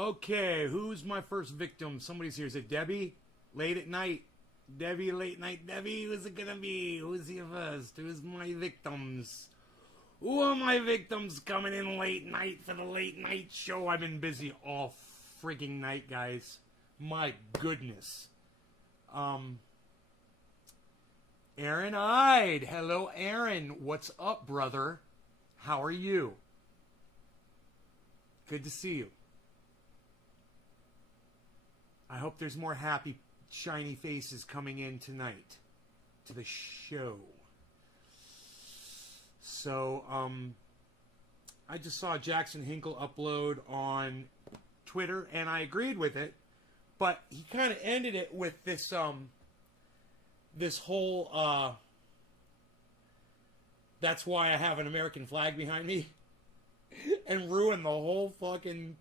Okay, who's my first victim? Somebody's here. Is it Debbie? Late at night. Debbie, late night. Debbie, who's it gonna be? Who's here first? Who's my victims? Who are my victims coming in late night for the late night show? I've been busy all frigging night, guys. My goodness. Aaron Ide. Hello, Aaron. What's up, brother? How are you? Good to see you. I hope there's more happy, shiny faces coming in tonight to the show. So, I just saw Jackson Hinkle upload on Twitter, and I agreed with it, but he kind of ended it with this, this whole, that's why I have an American flag behind me, and ruined the whole fucking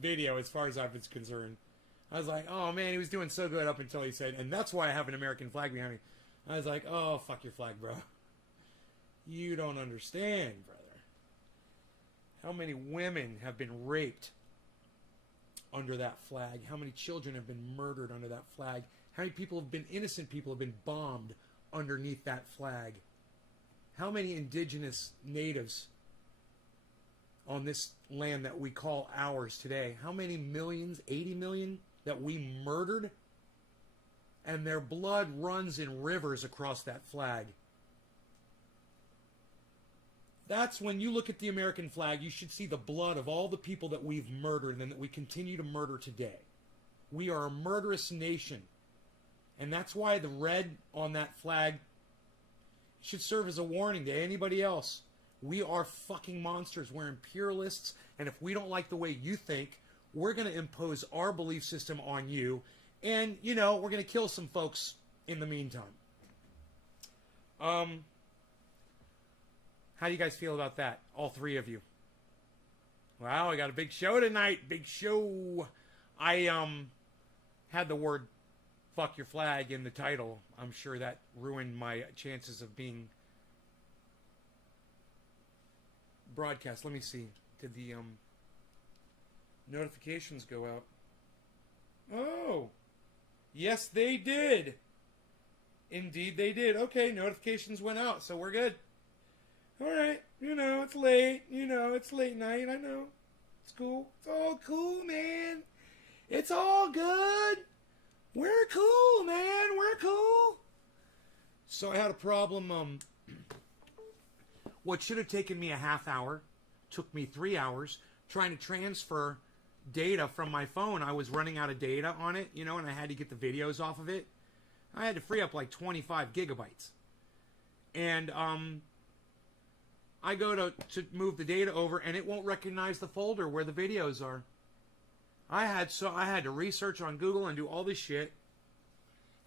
video as far as I was concerned. I was like, oh man, he was doing so good up until he said, and that's why I have an American flag behind me. I was like, oh, fuck your flag, bro. You don't understand, brother. How many women have been raped under that flag? How many children have been murdered under that flag? How many people have been, innocent people have been bombed underneath that flag? How many indigenous natives on this land that we call ours today? How many millions, 80 million, that we murdered? And their blood runs in rivers across that flag. That's when you look at the American flag, you should see the blood of all the people that we've murdered and that we continue to murder today. We are a murderous nation. And that's why the red on that flag should serve as a warning to anybody else. We are fucking monsters. We're imperialists. And if we don't like the way you think, we're going to impose our belief system on you. And, you know, we're going to kill some folks in the meantime. How do you guys feel about that? All three of you. Wow, I got a big show tonight. Big show. I had the word fuck your flag in the title. I'm sure that ruined my chances of being broadcast. Let me see. Did the notifications go out? Oh. Yes, they did. Indeed, they did. Okay, notifications went out, so we're good. All right, you know, it's late. You know, it's late night. I know. It's cool. It's all cool, man. It's all good. We're cool, man. We're cool. So I had a problem. What should have taken me a half hour took me 3 hours trying to transfer data from my phone. I was running out of data on it, you know, and I had to get the videos off of it. I had to free up like 25 gigabytes. And, I go to move the data over, and it won't recognize the folder where the videos are. I had to research on Google and do all this shit.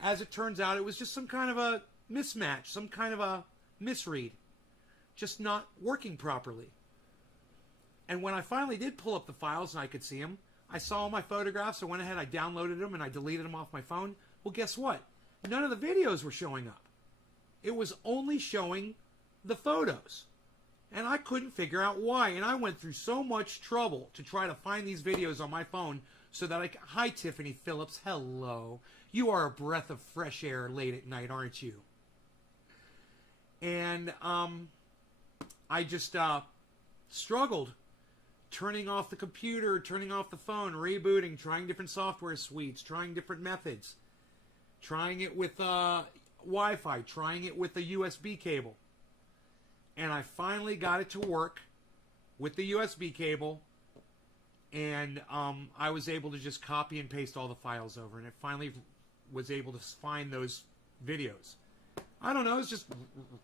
As it turns out, it was just some kind of a mismatch, some kind of a misread, just not working properly. And when I finally did pull up the files and I could see them, I saw all my photographs. I went ahead, I downloaded them, and I deleted them off my phone. Well, guess what? None of the videos were showing up. It was only showing the photos. And I couldn't figure out why. And I went through so much trouble to try to find these videos on my phone so that I could... Hi, Tiffany Phillips. Hello. You are a breath of fresh air late at night, aren't you? And I just struggled. Turning off the computer, turning off the phone, rebooting, trying different software suites, trying different methods. Trying it with Wi-Fi, trying it with a USB cable. And I finally got it to work with the USB cable, and I was able to just copy and paste all the files over, and it finally was able to find those videos. I don't know, it's just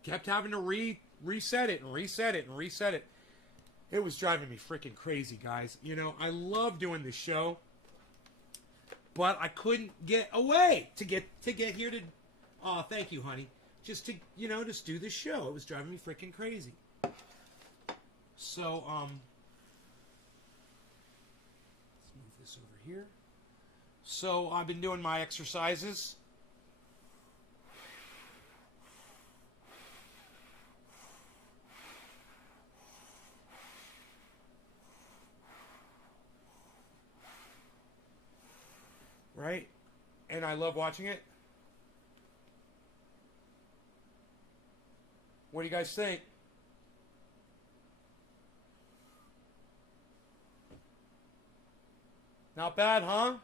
kept having to reset it and reset it and reset it. It was driving me freaking crazy, guys. You know, I love doing this show, but I couldn't get away to get here to... Oh, thank you, honey. Just to, you know, just do this show. It was driving me freaking crazy. So, let's move this over here. So, I've been doing my exercises. Right? And I love watching it. What do you guys think? Not bad, huh?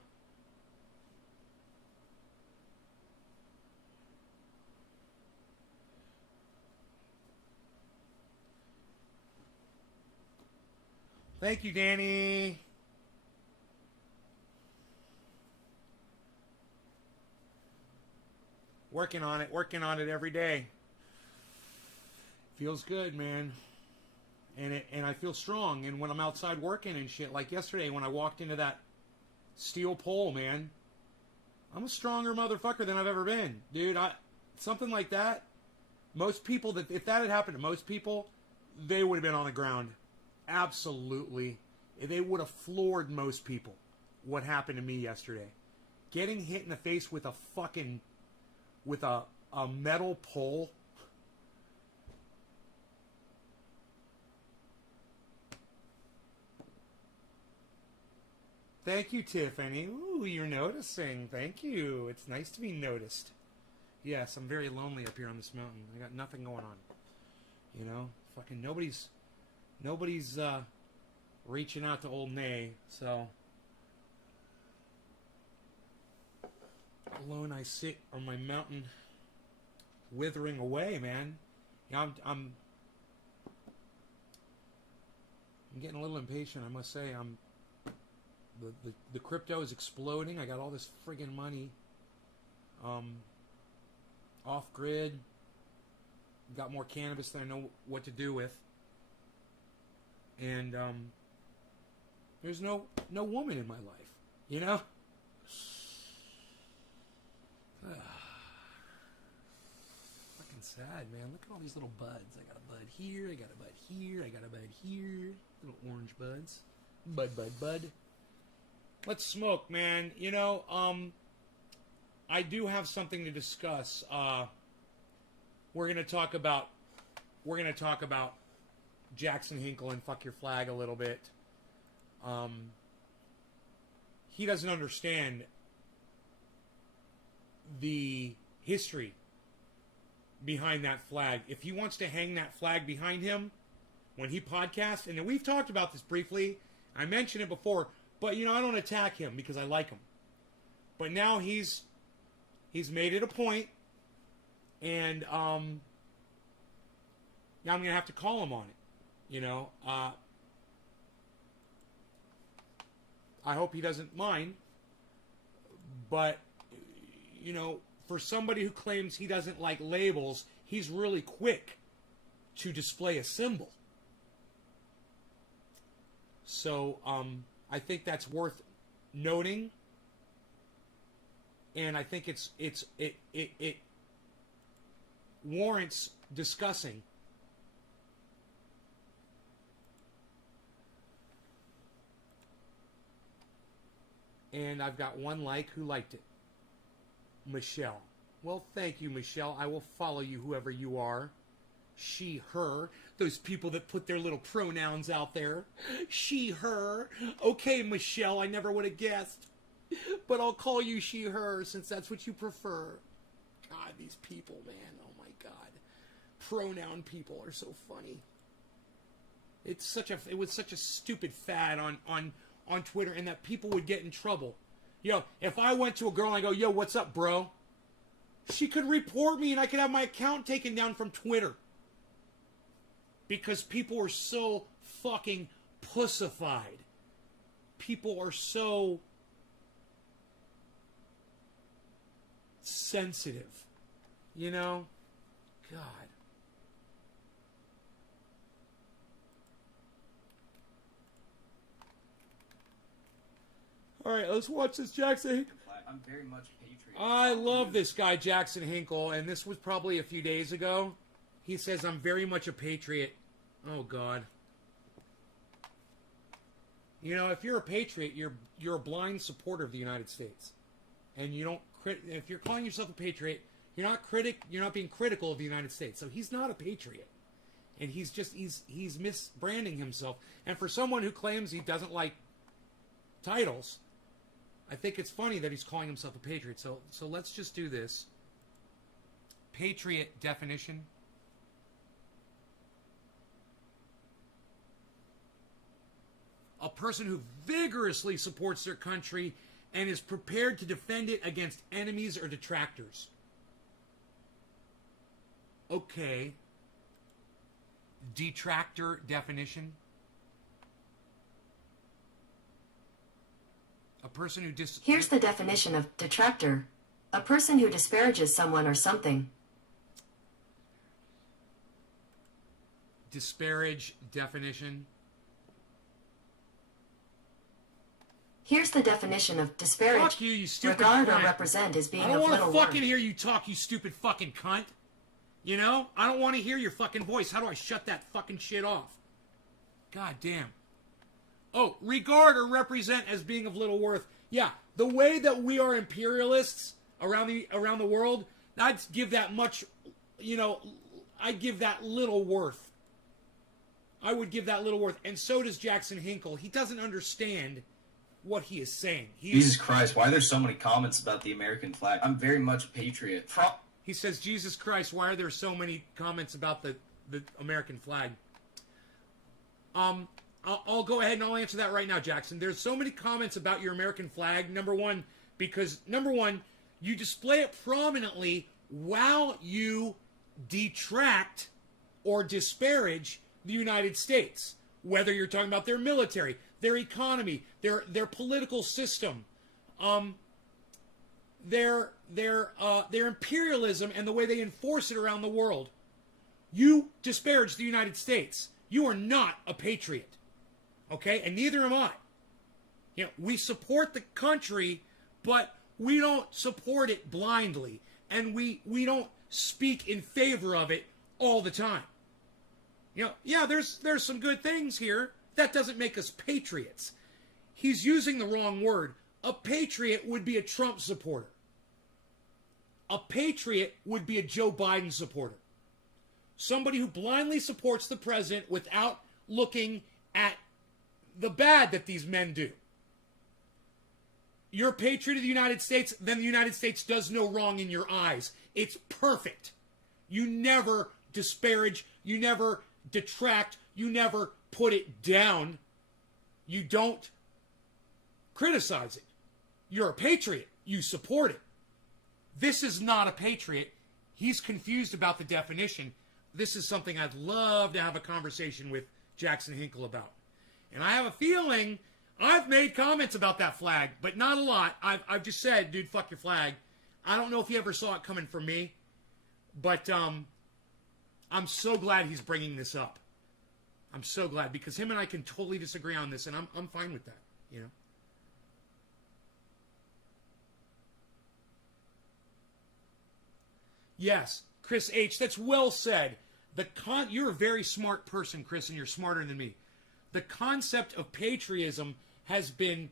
Thank you, Danny. Working on it every day. Feels good, man. And I feel strong. And when I'm outside working and shit, like yesterday when I walked into that steel pole, man, I'm a stronger motherfucker than I've ever been, dude. Something like that. Most people that if that had happened to most people, they would have been on the ground. Absolutely. They would have floored most people. What happened to me yesterday. Getting hit in the face with a fucking a metal pole. Thank you, Tiffany. Ooh, you're noticing. Thank you. It's nice to be noticed. Yes, I'm very lonely up here on this mountain. I got nothing going on. You know? Fucking nobody's reaching out to old Nay, so alone I sit on my mountain, withering away, man. Yeah, I'm getting a little impatient, I must say. The crypto is exploding. I got all this friggin' money, off grid. Got more cannabis than I know what to do with, and there's no woman in my life, you know. Fucking sad, man. Look at all these little buds. I got a bud here. I got a bud here. I got a bud here. Little orange buds. Bud. Let's smoke, man. You know, I do have something to discuss. We're gonna talk about Jackson Hinkle and Fuck Your Flag a little bit. He doesn't understand the history behind that flag. If he wants to hang that flag behind him when he podcasts, and we've talked about this briefly, I mentioned it before, but you know, I don't attack him because I like him. But now he's made it a point, and now I'm gonna have to call him on it. You know, I hope he doesn't mind, but you know, for somebody who claims he doesn't like labels, he's really quick to display a symbol. So I think that's worth noting, and I think it warrants discussing. And I've got one like who liked it. Michelle. Well, thank you, Michelle. I will follow you, whoever you are. She, her. Those people that put their little pronouns out there. She, her. Okay, Michelle, I never would have guessed. But I'll call you she, her, since that's what you prefer. God, these people, man. Oh, my God. Pronoun people are so funny. It was such a stupid fad on Twitter, and that people would get in trouble. You know, if I went to a girl and I go, yo, what's up, bro? She could report me and I could have my account taken down from Twitter. Because people are so fucking pussified. People are so sensitive. You know? God. All right, let's watch this Jackson. I'm very much patriot. I love this guy, Jackson Hinkle, and this was probably a few days ago. He says, I'm very much a patriot. Oh, God. You know, if you're a patriot, you're a blind supporter of the United States. And you don't if you're calling yourself a patriot, you're not being critical of the United States. So he's not a patriot. And he's misbranding himself. And for someone who claims he doesn't like titles, I think it's funny that he's calling himself a patriot. So let's just do this. Patriot definition. A person who vigorously supports their country and is prepared to defend it against enemies or detractors. Okay. Detractor definition. A person who Here's the definition of detractor. A person who disparages someone or something. Disparage definition. Here's the definition of disparage. Fuck you, you stupid regard cunt. or represent as being I don't of little want to fucking worth. hear you talk, you stupid fucking cunt. You know? I don't want to hear your fucking voice. How do I shut that fucking shit off? God damn. Oh, regard or represent as being of little worth. Yeah, the way that we are imperialists around the world, I'd give that much, I'd give that little worth. I would give that little worth. And so does Jackson Hinkle. He doesn't understand what he is saying. Jesus Christ, why are there so many comments about the American flag? I'm very much a patriot. He says, Jesus Christ, why are there so many comments about the American flag? I'll go ahead and I'll answer that right now, Jackson. There's so many comments about your American flag. Number one, you display it prominently while you detract or disparage the United States. Whether you're talking about their military, their economy, their political system, their imperialism and the way they enforce it around the world. You disparage the United States. You are not a patriot. Okay? And neither am I. We support the country, but we don't support it blindly. And we don't speak in favor of it all the time. Yeah, there's some good things here. That doesn't make us patriots. He's using the wrong word. A patriot would be a Trump supporter. A patriot would be a Joe Biden supporter. Somebody who blindly supports the president without looking at the bad that these men do. You're a patriot of the United States, then the United States does no wrong in your eyes. It's perfect. You never disparage, you never detract, you never put it down. You don't criticize it. You're a patriot. You support it. This is not a patriot. He's confused about the definition. This is something I'd love to have a conversation with Jackson Hinkle about. And I have a feeling I've made comments about that flag, but not a lot. I've just said, dude, fuck your flag. I don't know if he ever saw it coming from me, but I'm so glad he's bringing this up. I'm so glad, because him and I can totally disagree on this, and I'm fine with that, Yes, Chris H., that's well said. You're a very smart person, Chris, and you're smarter than me. The concept of patriotism has been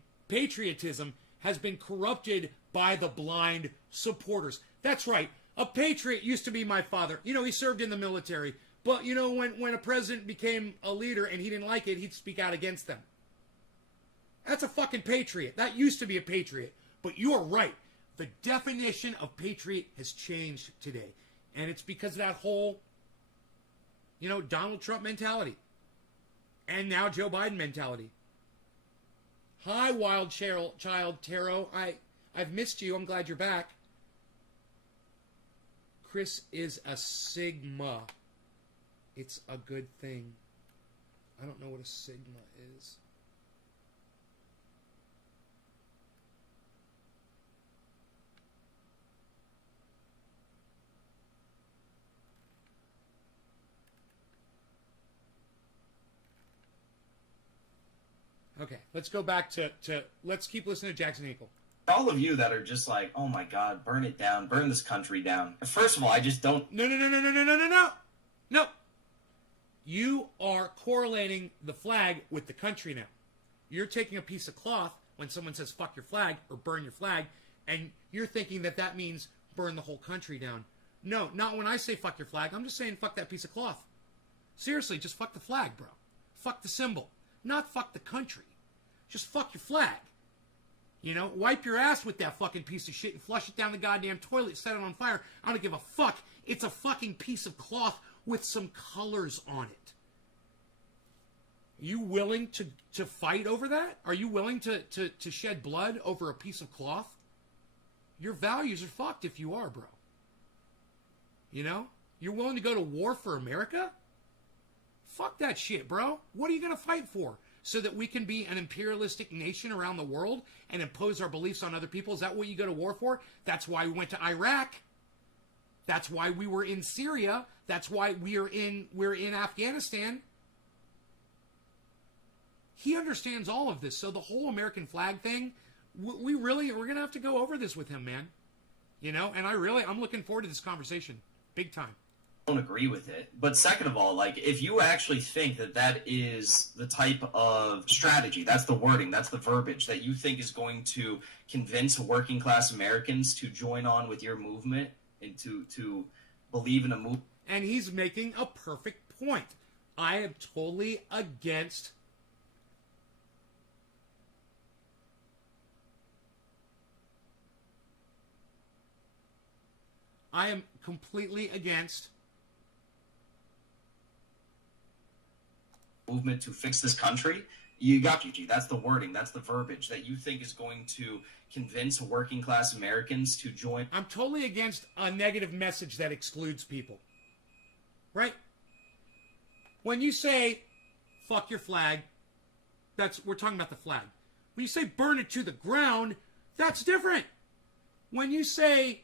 corrupted by the blind supporters. That's right. A patriot used to be my father. He served in the military. But, when a president became a leader and he didn't like it, he'd speak out against them. That's a fucking patriot. That used to be a patriot. But you're right. The definition of patriot has changed today. And it's because of that whole, Donald Trump mentality. And now Joe Biden mentality. Hi, wild child Taro. I've missed you. I'm glad you're back. Chris is a Sigma. It's a good thing. I don't know what a Sigma is. Okay, let's go back to let's keep listening to Jackson Hinkle. All of you that are just like, oh my God, burn it down, burn this country down. First of all, I just don't. No. You are correlating the flag with the country now. You're taking a piece of cloth when someone says fuck your flag or burn your flag, and you're thinking that means burn the whole country down. No, not when I say fuck your flag. I'm just saying fuck that piece of cloth. Seriously, just fuck the flag, bro. Fuck the symbol. Not fuck the country. Just fuck your flag. You know, wipe your ass with that fucking piece of shit and flush it down the goddamn toilet, set it on fire. I don't give a fuck. It's a fucking piece of cloth with some colors on it. You willing to fight over that? Are you willing to shed blood over a piece of cloth? Your values are fucked if you are, bro. You know? You're willing to go to war for America? Fuck that shit, bro. What are you going to fight for? So that we can be an imperialistic nation around the world and impose our beliefs on other people? Is that what you go to war for? That's why we went to Iraq. That's why we were in Syria. That's why we're in Afghanistan. He understands all of this. So the whole American flag thing, we're going to have to go over this with him, man. You know, and I'm looking forward to this conversation. Big time. Don't agree with it. But second of all, like, if you actually think that is the type of strategy, that's the wording, that's the verbiage that you think is going to convince working class Americans to join on with your movement and to believe in a movement. And he's making a perfect point. I am totally against I am completely against movement to fix this country. You got GG. That's the wording. That's the verbiage that you think is going to convince working class Americans to join. I'm totally against a negative message that excludes people. Right? When you say, fuck your flag, we're talking about the flag. When you say burn it to the ground, that's different. When you say,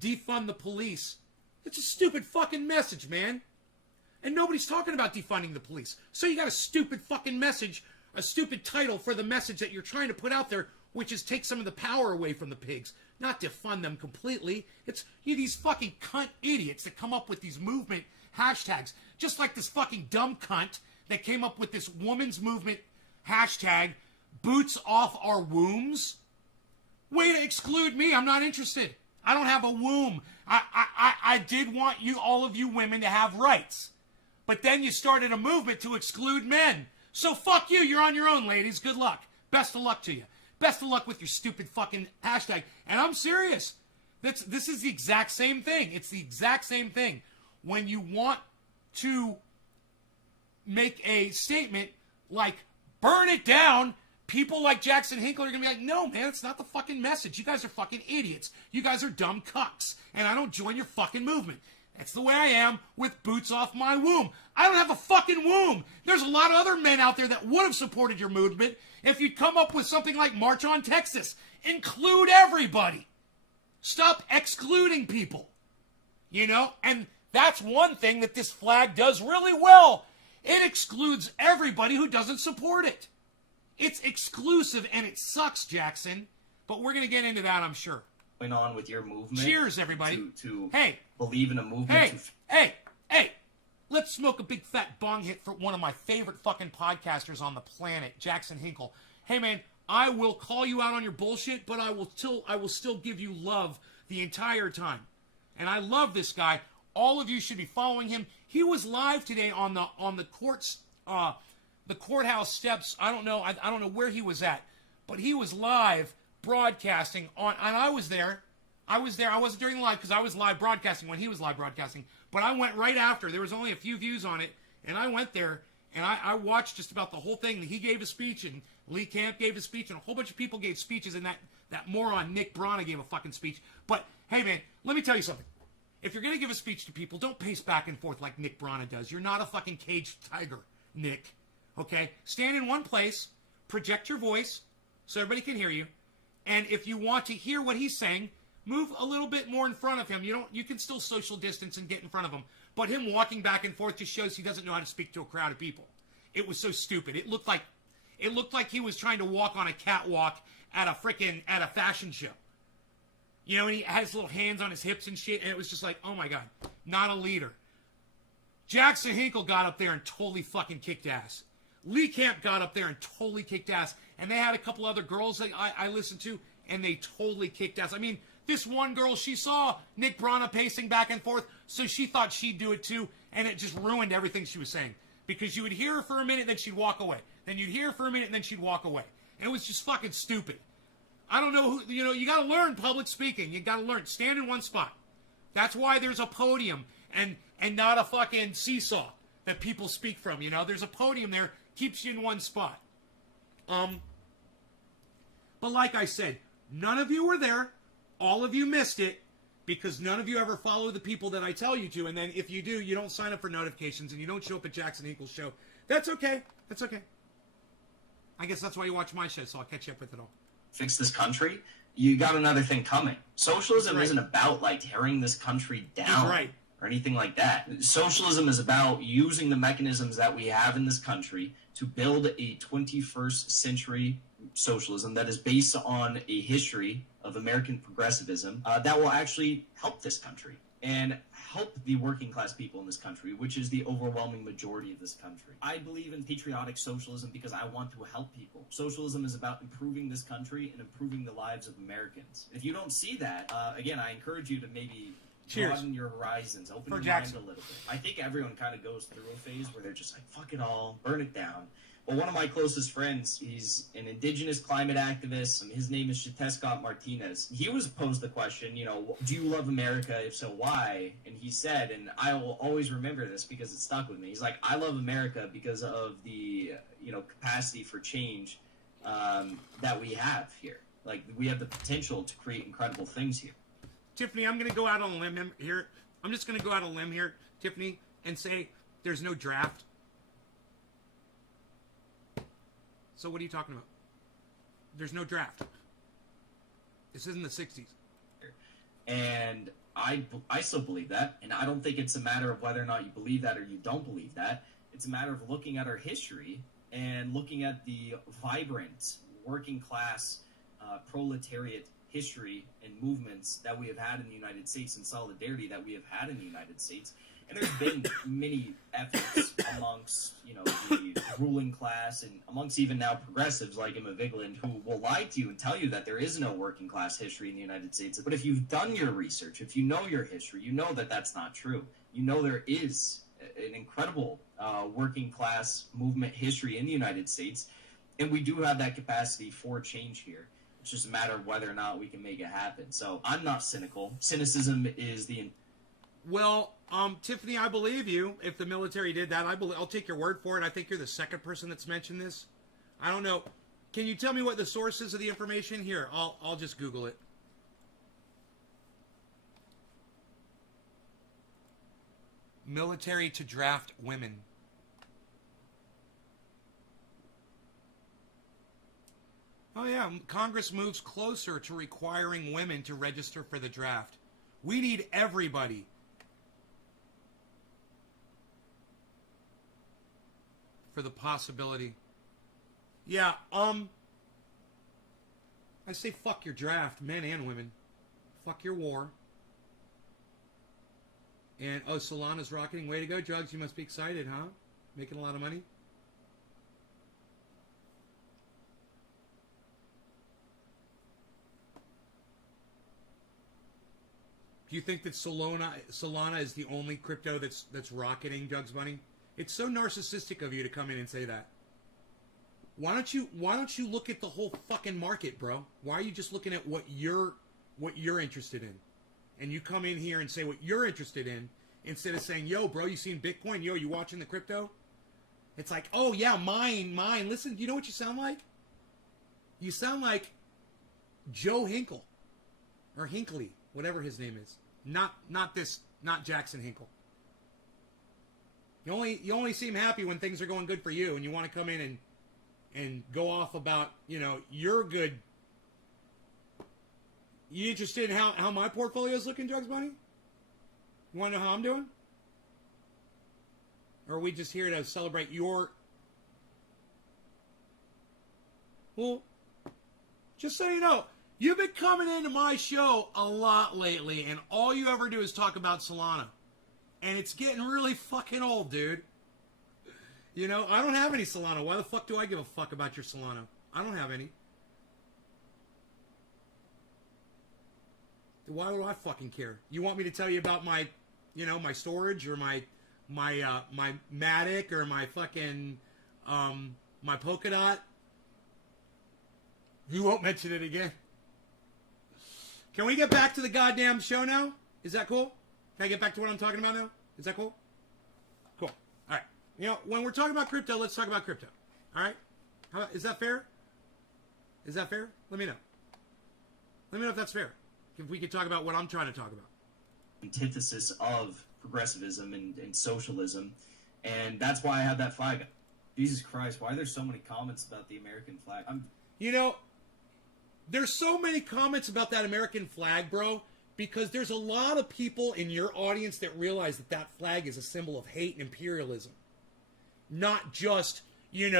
defund the police, it's a stupid fucking message, man. And nobody's talking about defunding the police. So you got a stupid fucking message, a stupid title for the message that you're trying to put out there, which is take some of the power away from the pigs, not defund them completely. It's these fucking cunt idiots that come up with these movement hashtags, just like this fucking dumb cunt that came up with this woman's movement hashtag, boots off our wombs. Way to exclude me. I'm not interested. I don't have a womb. I did want all of you women to have rights. But then you started a movement to exclude men. So fuck you. You're on your own, ladies. Good luck. Best of luck to you. Best of luck with your stupid fucking hashtag. And I'm serious. This is the exact same thing. It's the exact same thing. When you want to make a statement like, burn it down, people like Jackson Hinkle are going to be like, no, man, it's not the fucking message. You guys are fucking idiots. You guys are dumb cucks. And I don't join your fucking movement. That's the way I am with boots off my womb. I don't have a fucking womb. There's a lot of other men out there that would have supported your movement if you'd come up with something like March on Texas. Include everybody. Stop excluding people. You know? And that's one thing that this flag does really well. It excludes everybody who doesn't support it. It's exclusive and it sucks, Jackson. But we're going to get into that, I'm sure. Going on with your movement. Cheers, everybody. To hey, believe in a movement. Hey. Let's smoke a big fat bong hit for one of my favorite fucking podcasters on the planet, Jackson Hinkle. Hey, man, I will call you out on your bullshit, but I will still give you love the entire time. And I love this guy. All of you should be following him. He was live today on the courthouse steps. I don't know where he was at, but he was live broadcasting on, and I was there. I wasn't during the live because I was live broadcasting when he was live broadcasting, but I went right after. There was only a few views on it, and I went there, and I watched just about the whole thing. He gave a speech, and Lee Camp gave a speech, and a whole bunch of people gave speeches, and that moron Nick Brana gave a fucking speech. But, hey, man, let me tell you something. If you're going to give a speech to people, don't pace back and forth like Nick Brana does. You're not a fucking caged tiger, Nick. Okay? Stand in one place, project your voice so everybody can hear you, and if you want to hear what he's saying, move a little bit more in front of him. You can still social distance and get in front of him, but him walking back and forth just shows he doesn't know how to speak to a crowd of people. It was so stupid. It looked like he was trying to walk on a catwalk at a fashion show. You know, and he had his little hands on his hips and shit, and it was just like, oh my God, not a leader. Jackson Hinkle got up there and totally fucking kicked ass. Lee Camp got up there and totally kicked ass. And they had a couple other girls that I listened to, and they totally kicked ass. I mean, this one girl, she saw Nick Brana pacing back and forth, so she thought she'd do it too. And it just ruined everything she was saying. Because you would hear her for a minute, then she'd walk away. Then you'd hear her for a minute, and then she'd walk away. And it was just fucking stupid. I don't know who, you got to learn public speaking. You got to learn. Stand in one spot. That's why there's a podium and not a fucking seesaw that people speak from, There's a podium there, keeps you in one spot. But like I said, none of you were there. All of you missed it because none of you ever follow the people that I tell you to. And then if you do, you don't sign up for notifications and you don't show up at Jackson Hinkle's show. That's okay. That's okay. I guess that's why you watch my show, so I'll catch you up with it all. Fix this country, you got another thing coming. Socialism Right. isn't about like tearing this country down That's right. or anything like that. Socialism is about using the mechanisms that we have in this country to build a 21st century socialism that is based on a history of American progressivism that will actually help this country and help the working class people in this country, which is the overwhelming majority of this country. I believe in patriotic socialism because I want to help people. Socialism is about improving this country and improving the lives of Americans. If you don't see that, again, I encourage you to maybe Cheers. broaden your horizons, open For your Jackson. mind a little bit. I think everyone kind of goes through a phase where they're just like, fuck it all, burn it down. But one of my closest friends, he's an indigenous climate activist. His name is Chetescott Martinez. He was posed the question, do you love America? If so, why? And he said, and I will always remember this because it stuck with me. He's like, I love America because of the, capacity for change that we have here. Like, we have the potential to create incredible things here. Tiffany, I'm going to go out on a limb here. I'm just going to go out on a limb here, Tiffany, and say there's no draft. So what are you talking about? There's no draft. This isn't the 60s. And I still believe that, and I don't think it's a matter of whether or not you believe that or you don't believe that. It's a matter of looking at our history and looking at the vibrant working class proletariat history and movements that we have had in the United States and solidarity that we have had in the United States. And there's been many efforts amongst, the ruling class and amongst even now progressives like Emma Vigeland who will lie to you and tell you that there is no working class history in the United States. But if you've done your research, if you know your history, you know that that's not true. You know there is an incredible working class movement history in the United States. And we do have that capacity for change here. It's just a matter of whether or not we can make it happen. So I'm not cynical. Cynicism is the... Well, Tiffany, I believe you. If the military did that, I'll take your word for it. I think you're the second person that's mentioned this. I don't know. Can you tell me what the source is of the information? Here, I'll just Google it. Military to draft women. Oh yeah, Congress moves closer to requiring women to register for the draft. We need everybody. For the possibility. Yeah, I say fuck your draft, men and women. Fuck your war. And, Solana's rocketing. Way to go, Jugs. You must be excited, huh? Making a lot of money? Do you think that Solana is the only crypto that's rocketing, Jugs Bunny? It's so narcissistic of you to come in and say that. Why don't you look at the whole fucking market, bro? Why are you just looking at what you're interested in? And you come in here and say what you're interested in instead of saying, "Yo, bro, you seen Bitcoin? Yo, you watching the crypto?" It's like, "Oh yeah, mine." Listen, you know what you sound like? You sound like Joe Hinkle or Hinckley, whatever his name is. Not Jackson Hinkle. You only seem happy when things are going good for you, and you want to come in and go off about, you're good. You interested in how my portfolio is looking, Drugs Bunny? You want to know how I'm doing? Or are we just here to celebrate your... Well, just so you know, you've been coming into my show a lot lately, and all you ever do is talk about Solana. And it's getting really fucking old, dude. I don't have any Solana. Why the fuck do I give a fuck about your Solana? I don't have any. Why do I fucking care? You want me to tell you about my, my storage or my my Matic or my fucking my polka dot. You won't mention it again. Can we get back to the goddamn show now? Is that cool? Can I get back to what I'm talking about now? Is that cool? Cool. All right. You know, when we're talking about crypto, let's talk about crypto. All right? Is that fair? Is that fair? Let me know. Let me know if that's fair. If we could talk about what I'm trying to talk about. Antithesis of progressivism and socialism, and that's why I have that flag. Jesus Christ, why are there so many comments about the American flag? You know, there's so many comments about that American flag, bro, because there's a lot of people in your audience that realize that that flag is a symbol of hate and imperialism. Not just, the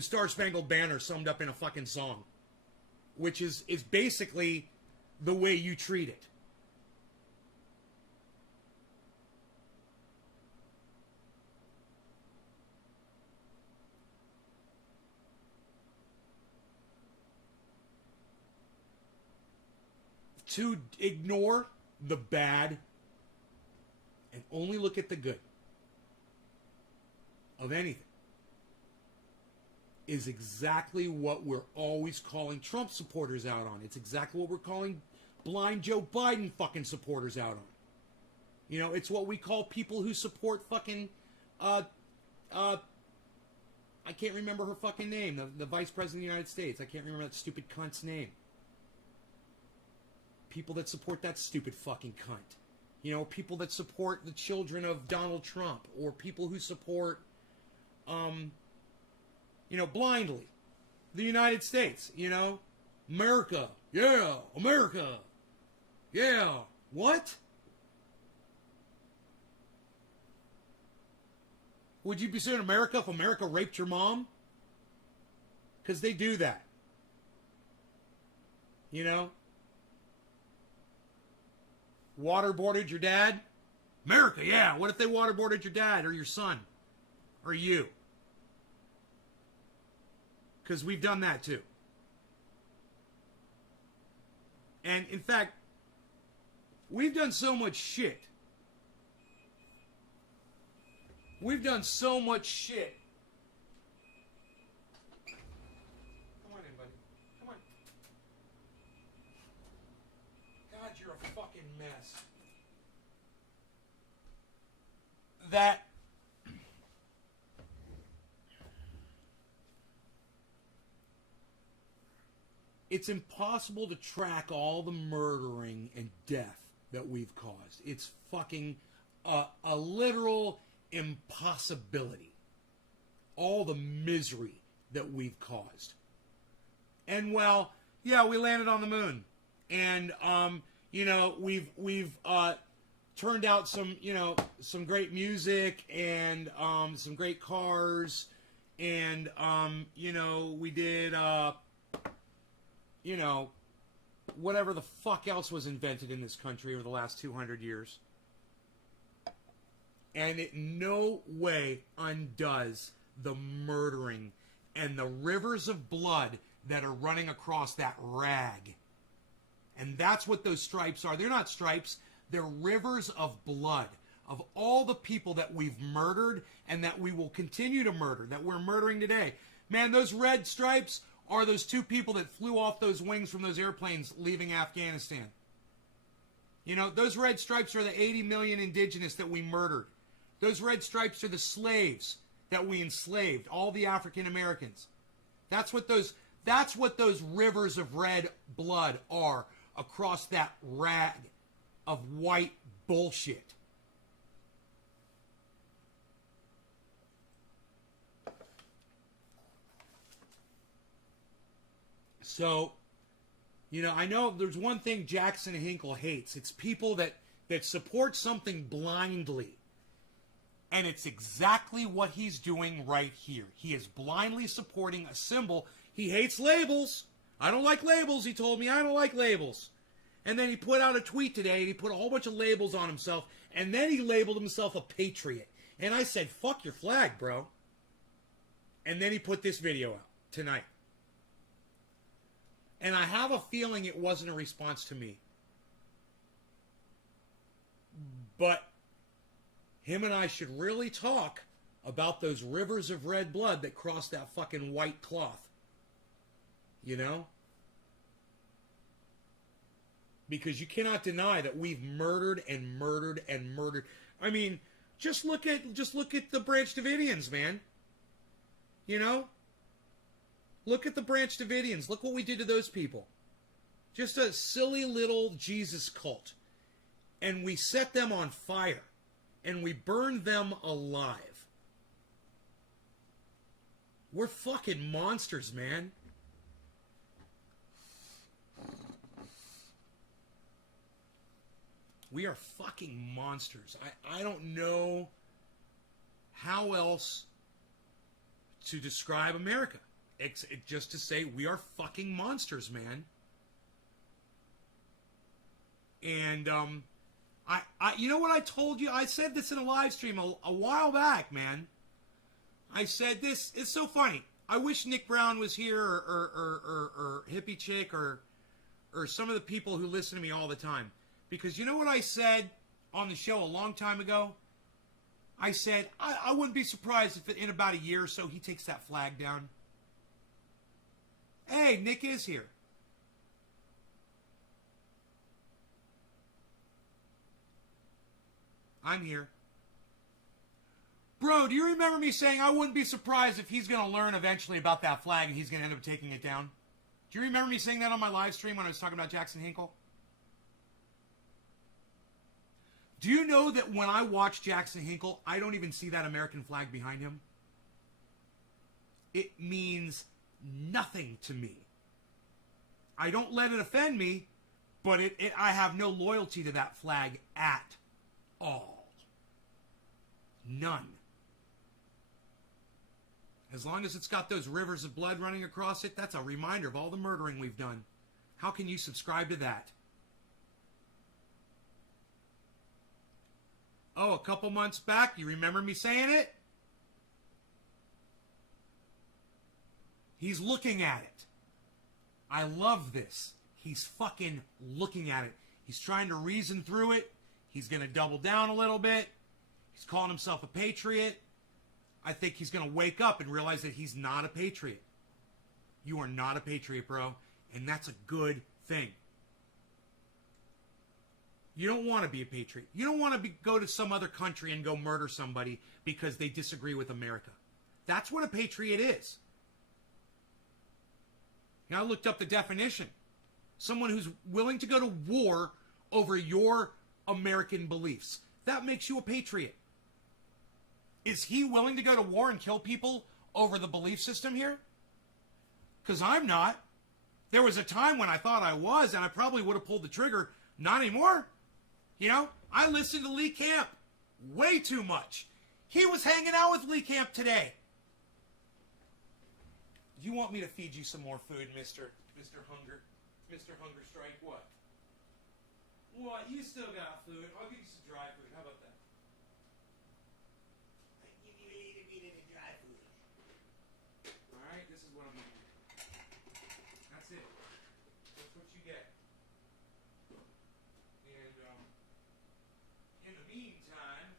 Star Spangled Banner summed up in a fucking song, which is basically the way you treat it. To ignore the bad and only look at the good of anything is exactly what we're always calling Trump supporters out on. It's exactly what we're calling blind Joe Biden fucking supporters out on. You know, it's what we call people who support fucking, I can't remember her fucking name, the Vice President of the United States. I can't remember that stupid cunt's name. People that support that stupid fucking cunt. You know, people that support the children of Donald Trump, or people who support, blindly the United States, America. Yeah, America. Yeah. What? Would you be saying America if America raped your mom? Because they do that. You know? Waterboarded your dad? America, yeah. What if they waterboarded your dad or your son? Or you? Because we've done that too. And in fact, we've done so much shit. We've done so much shit. Come on in, buddy. Come on. God, you're a fucking mess. That it's impossible to track all the murdering and death that we've caused. It's fucking a literal impossibility. All the misery that we've caused. And well, yeah, we landed on the moon. And we've turned out some great music and some great cars, and we did whatever the fuck else was invented in this country over the last 200 years. And it no way undoes the murdering and the rivers of blood that are running across that rag. And that's what those stripes are. They're not stripes. They're rivers of blood of all the people that we've murdered and that we will continue to murder, that we're murdering today. Man, those red stripes are those two people that flew off those wings from those airplanes leaving Afghanistan. Those red stripes are the 80 million indigenous that we murdered. Those red stripes are the slaves that we enslaved, all the African Americans. That's what those rivers of red blood are across that rag of white bullshit. So, I know there's one thing Jackson Hinkle hates. It's people that support something blindly. And it's exactly what he's doing right here. He is blindly supporting a symbol. He hates labels. I don't like labels, he told me. I don't like labels. And then he put out a tweet today, and he put a whole bunch of labels on himself, and then he labeled himself a patriot. And I said, fuck your flag, bro. And then he put this video out tonight. And I have a feeling it wasn't a response to me. But him and I should really talk about those rivers of red blood that crossed that fucking white cloth. You know? Because you cannot deny that we've murdered and murdered and murdered. I mean, just look at the Branch Davidians, man. You know? Look at the Branch Davidians. Look what we did to those people. Just a silly little Jesus cult. And we set them on fire. And we burned them alive. We're fucking monsters, man. We are fucking monsters. I don't know how else to describe America. Just to say we are fucking monsters, man. And you know what I told you? I said this in a live stream a while back, man. I said this. It's so funny. I wish Nick Brown was here, or Hippie Chick, or some of the people who listen to me all the time. Because you know what I said on the show a long time ago? I said, I wouldn't be surprised if in about a year or so he takes that flag down. Hey, Nick is here. I'm here. Bro, do you remember me saying I wouldn't be surprised if he's going to learn eventually about that flag and he's going to end up taking it down? Do you remember me saying that on my live stream when I was talking about Jackson Hinkle? Do you know that when I watch Jackson Hinkle, I don't even see that American flag behind him? It means nothing to me. I don't let it offend me, but I have no loyalty to that flag at all. None. As long as it's got those rivers of blood running across it, that's a reminder of all the murdering we've done. How can you subscribe to that? Oh, a couple months back, you remember me saying it? He's looking at it. I love this. He's fucking looking at it. He's trying to reason through it. He's going to double down a little bit. He's calling himself a patriot. I think he's going to wake up and realize that he's not a patriot. You are not a patriot, bro. And that's a good thing. You don't want to be a patriot. You don't want to go to some other country and go murder somebody because they disagree with America. That's what a patriot is. Now, I looked up the definition. Someone who's willing to go to war over your American beliefs. That makes you a patriot. Is he willing to go to war and kill people over the belief system here? Because I'm not. There was a time when I thought I was, and I probably would have pulled the trigger. Not anymore. You know, I listened to Lee Camp way too much. He was hanging out with Lee Camp today. You want me to feed you some more food, Mr. Hunger? Mr. Hunger Strike, what? What? You still got food. I'll give you some dry food. How about that? I give you a little bit of the dry food. Alright, this is what I'm going to do. That's it. That's what you get. And, in the meantime,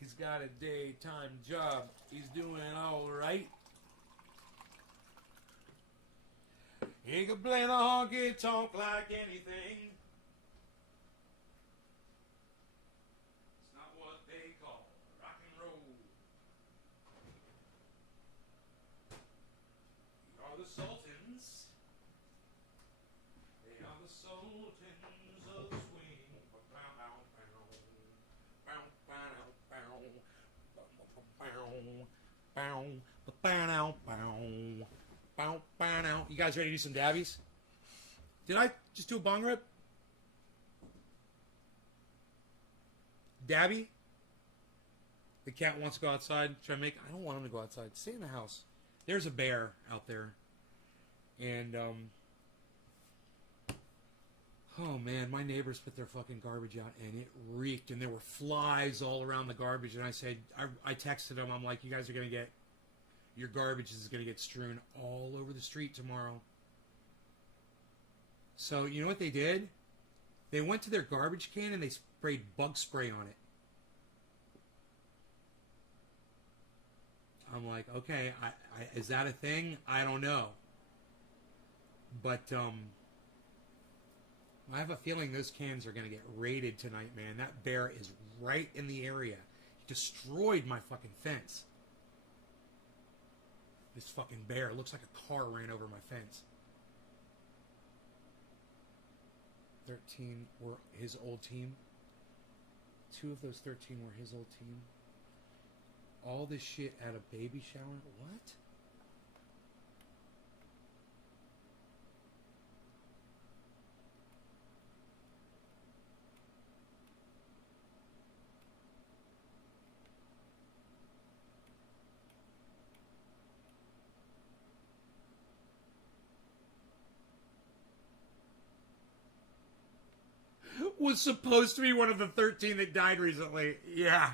he's got a daytime job. He's doing all right. He can play the honky tonk like anything. It's not what they call rock and roll. We are the Sultans. They are the Sultans of swing. You guys ready to do some dabbies? Did I just do a bong rip? Dabby? The cat wants to go outside. Should I make... I don't want him to go outside. Stay in the house. There's a bear out there. And, Oh man, my neighbors put their fucking garbage out and it reeked, and there were flies all around the garbage. And I said, I texted them, I'm like, you guys are gonna get, your garbage is gonna get strewn all over the street tomorrow. So you know what they did? They went to their garbage can and they sprayed bug spray on it. I'm like, okay, is that a thing? I don't know. But I have a feeling those cans are going to get raided tonight, man. That bear is right in the area. He destroyed my fucking fence. This fucking bear. It looks like a car ran over my fence. 13 were his old team. 2 of those 13 were his old team. All this shit at a baby shower? What? Was supposed to be one of the 13 that died recently. Yeah.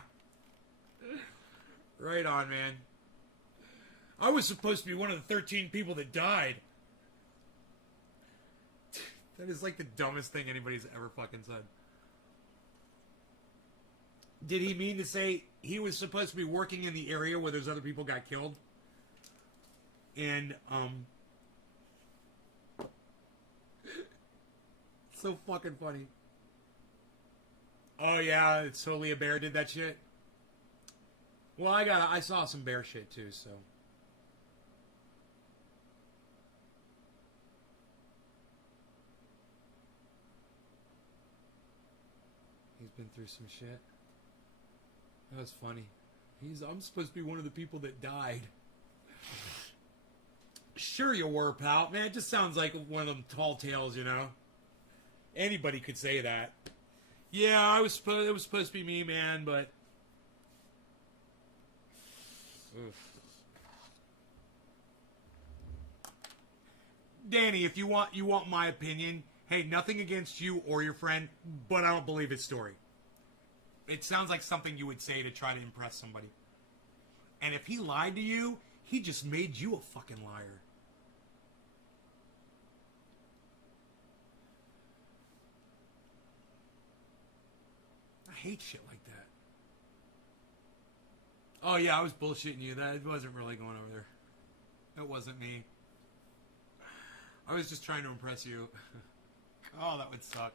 Right on, man. I was supposed to be one of the 13 people that died. That is like the dumbest thing anybody's ever fucking said. Did he mean to say he was supposed to be working in the area where those other people got killed? And, so fucking funny. Oh yeah, it's totally a bear did that shit. Well, I saw some bear shit too, so. He's been through some shit. That was funny. I'm supposed to be one of the people that died. Sure you were, pal. Man, it just sounds like one of them tall tales, you know? Anybody could say that. Yeah, it was supposed to be me, man, but... Oof. Danny, if you want my opinion, hey, nothing against you or your friend, but I don't believe his story. It sounds like something you would say to try to impress somebody. And if he lied to you, he just made you a fucking liar. I hate shit like that. Oh yeah, I was bullshitting you. That wasn't really going over there. It wasn't me. I was just trying to impress you. Oh, that would suck.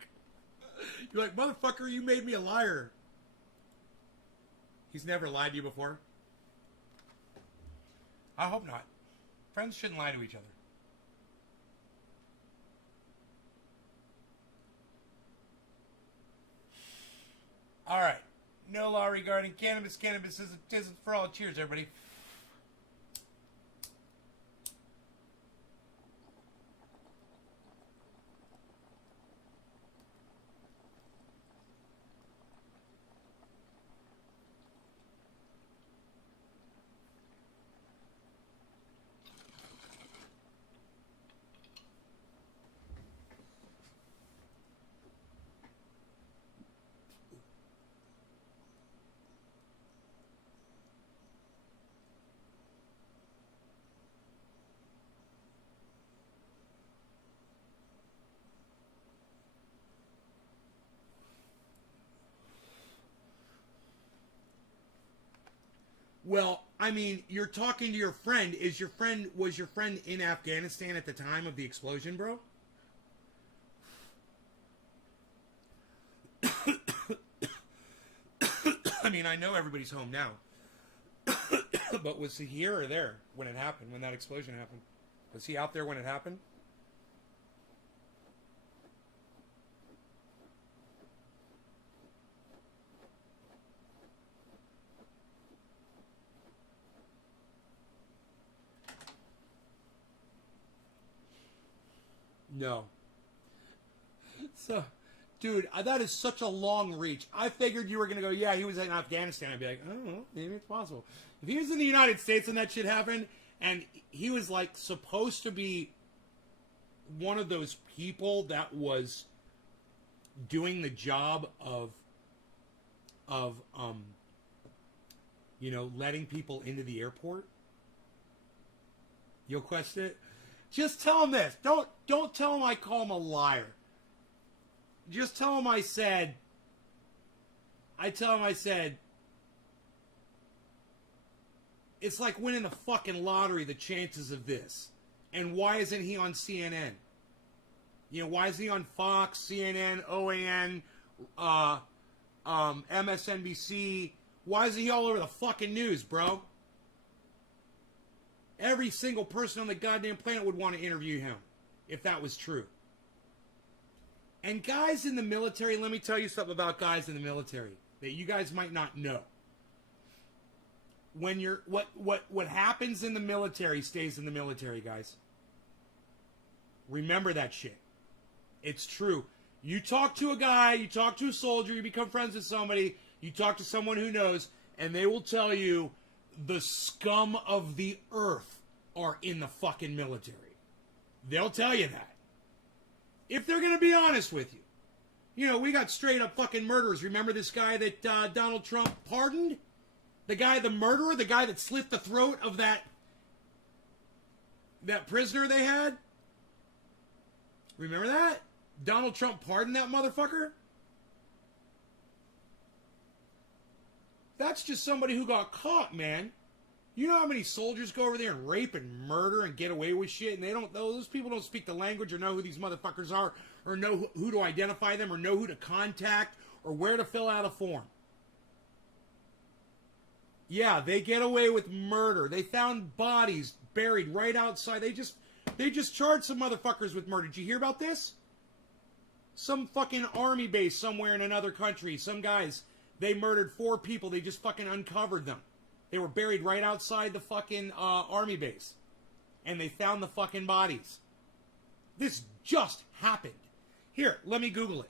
You're like, motherfucker, you made me a liar. He's never lied to you before? I hope not. Friends shouldn't lie to each other. Alright. No law regarding cannabis. Cannabis isn't for all. Cheers, everybody. Well, I mean, you're talking to your friend. Was your friend in Afghanistan at the time of the explosion, bro? I mean, I know everybody's home now. But was he here or there when it happened, when that explosion happened? Was he out there when it happened? No. So, dude, that is such a long reach. I figured you were going to go, yeah, he was in Afghanistan. I'd be like, oh, well, maybe it's possible. If he was in the United States and that shit happened, and he was, like, supposed to be one of those people that was doing the job of letting people into the airport, you'll question it. Just tell him this. Don't tell him I call him a liar. Just tell him I said it's like winning the fucking lottery, the chances of this. And why isn't he on CNN? Why isn't he on Fox, CNN, OAN, MSNBC? Why isn't he all over the fucking news, bro? Every single person on the goddamn planet would want to interview him if that was true. And guys in the military, let me tell you something about guys in the military that you guys might not know. When you're what happens in the military stays in the military, guys. Remember that shit. It's true. You talk to a guy, you talk to a soldier, you become friends with somebody, you talk to someone who knows, and they will tell you the scum of the earth are in the fucking military. They'll tell you that. If they're going to be honest with you. We got straight up fucking murderers. Remember this guy that Donald Trump pardoned? The murderer, the guy that slit the throat of that prisoner they had? Remember that? Donald Trump pardoned that motherfucker? That's just somebody who got caught, man. You know how many soldiers go over there and rape and murder and get away with shit, and those people don't speak the language or know who these motherfuckers are, or know who to identify them, or know who to contact, or where to fill out a form. Yeah, they get away with murder. They found bodies buried right outside. They just charged some motherfuckers with murder. Did you hear about this? Some fucking army base somewhere in another country. Some guys, they murdered 4 people. They just fucking uncovered them. They were buried right outside the fucking army base. And they found the fucking bodies. This just happened. Here, let me Google it.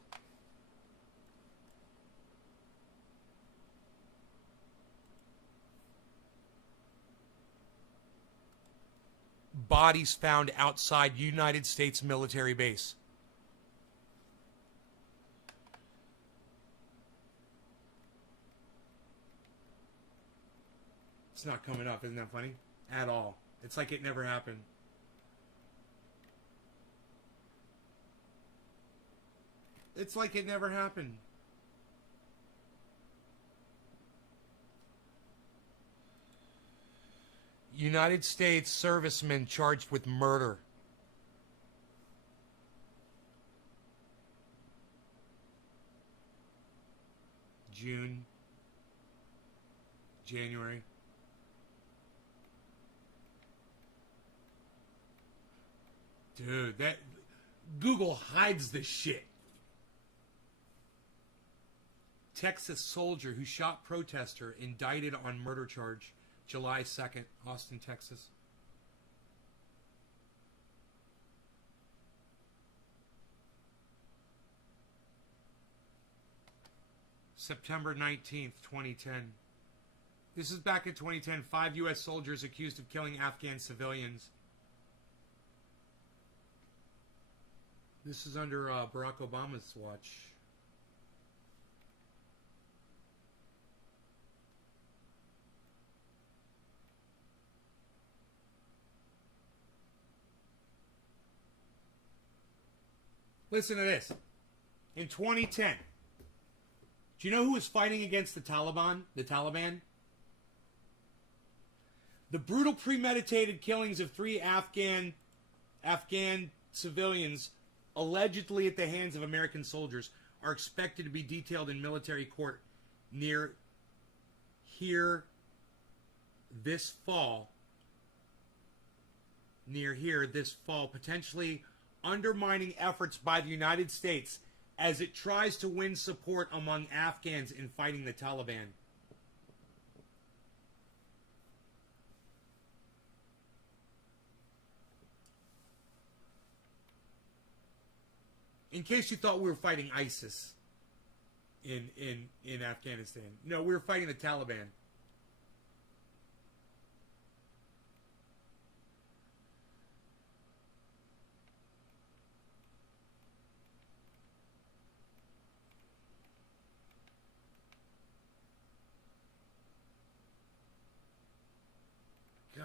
Bodies found outside United States military base. It's not coming up. Isn't that funny? At all. It's like it never happened. It's like it never happened. United States servicemen charged with murder. June. January. Dude, that Google hides this shit. Texas soldier who shot protester indicted on murder charge. July 2nd, Austin, Texas. September 19th, 2010. This is back in 2010. 5 U.S. soldiers accused of killing Afghan civilians. This is under Barack Obama's watch. Listen to this. In 2010, do you know who was fighting against the Taliban? The Taliban? The brutal premeditated killings of 3 Afghan civilians, allegedly at the hands of American soldiers, are expected to be detailed in military court near here this fall, potentially undermining efforts by the United States as it tries to win support among Afghans in fighting the Taliban. In case you thought we were fighting ISIS in Afghanistan. No, we were fighting the Taliban.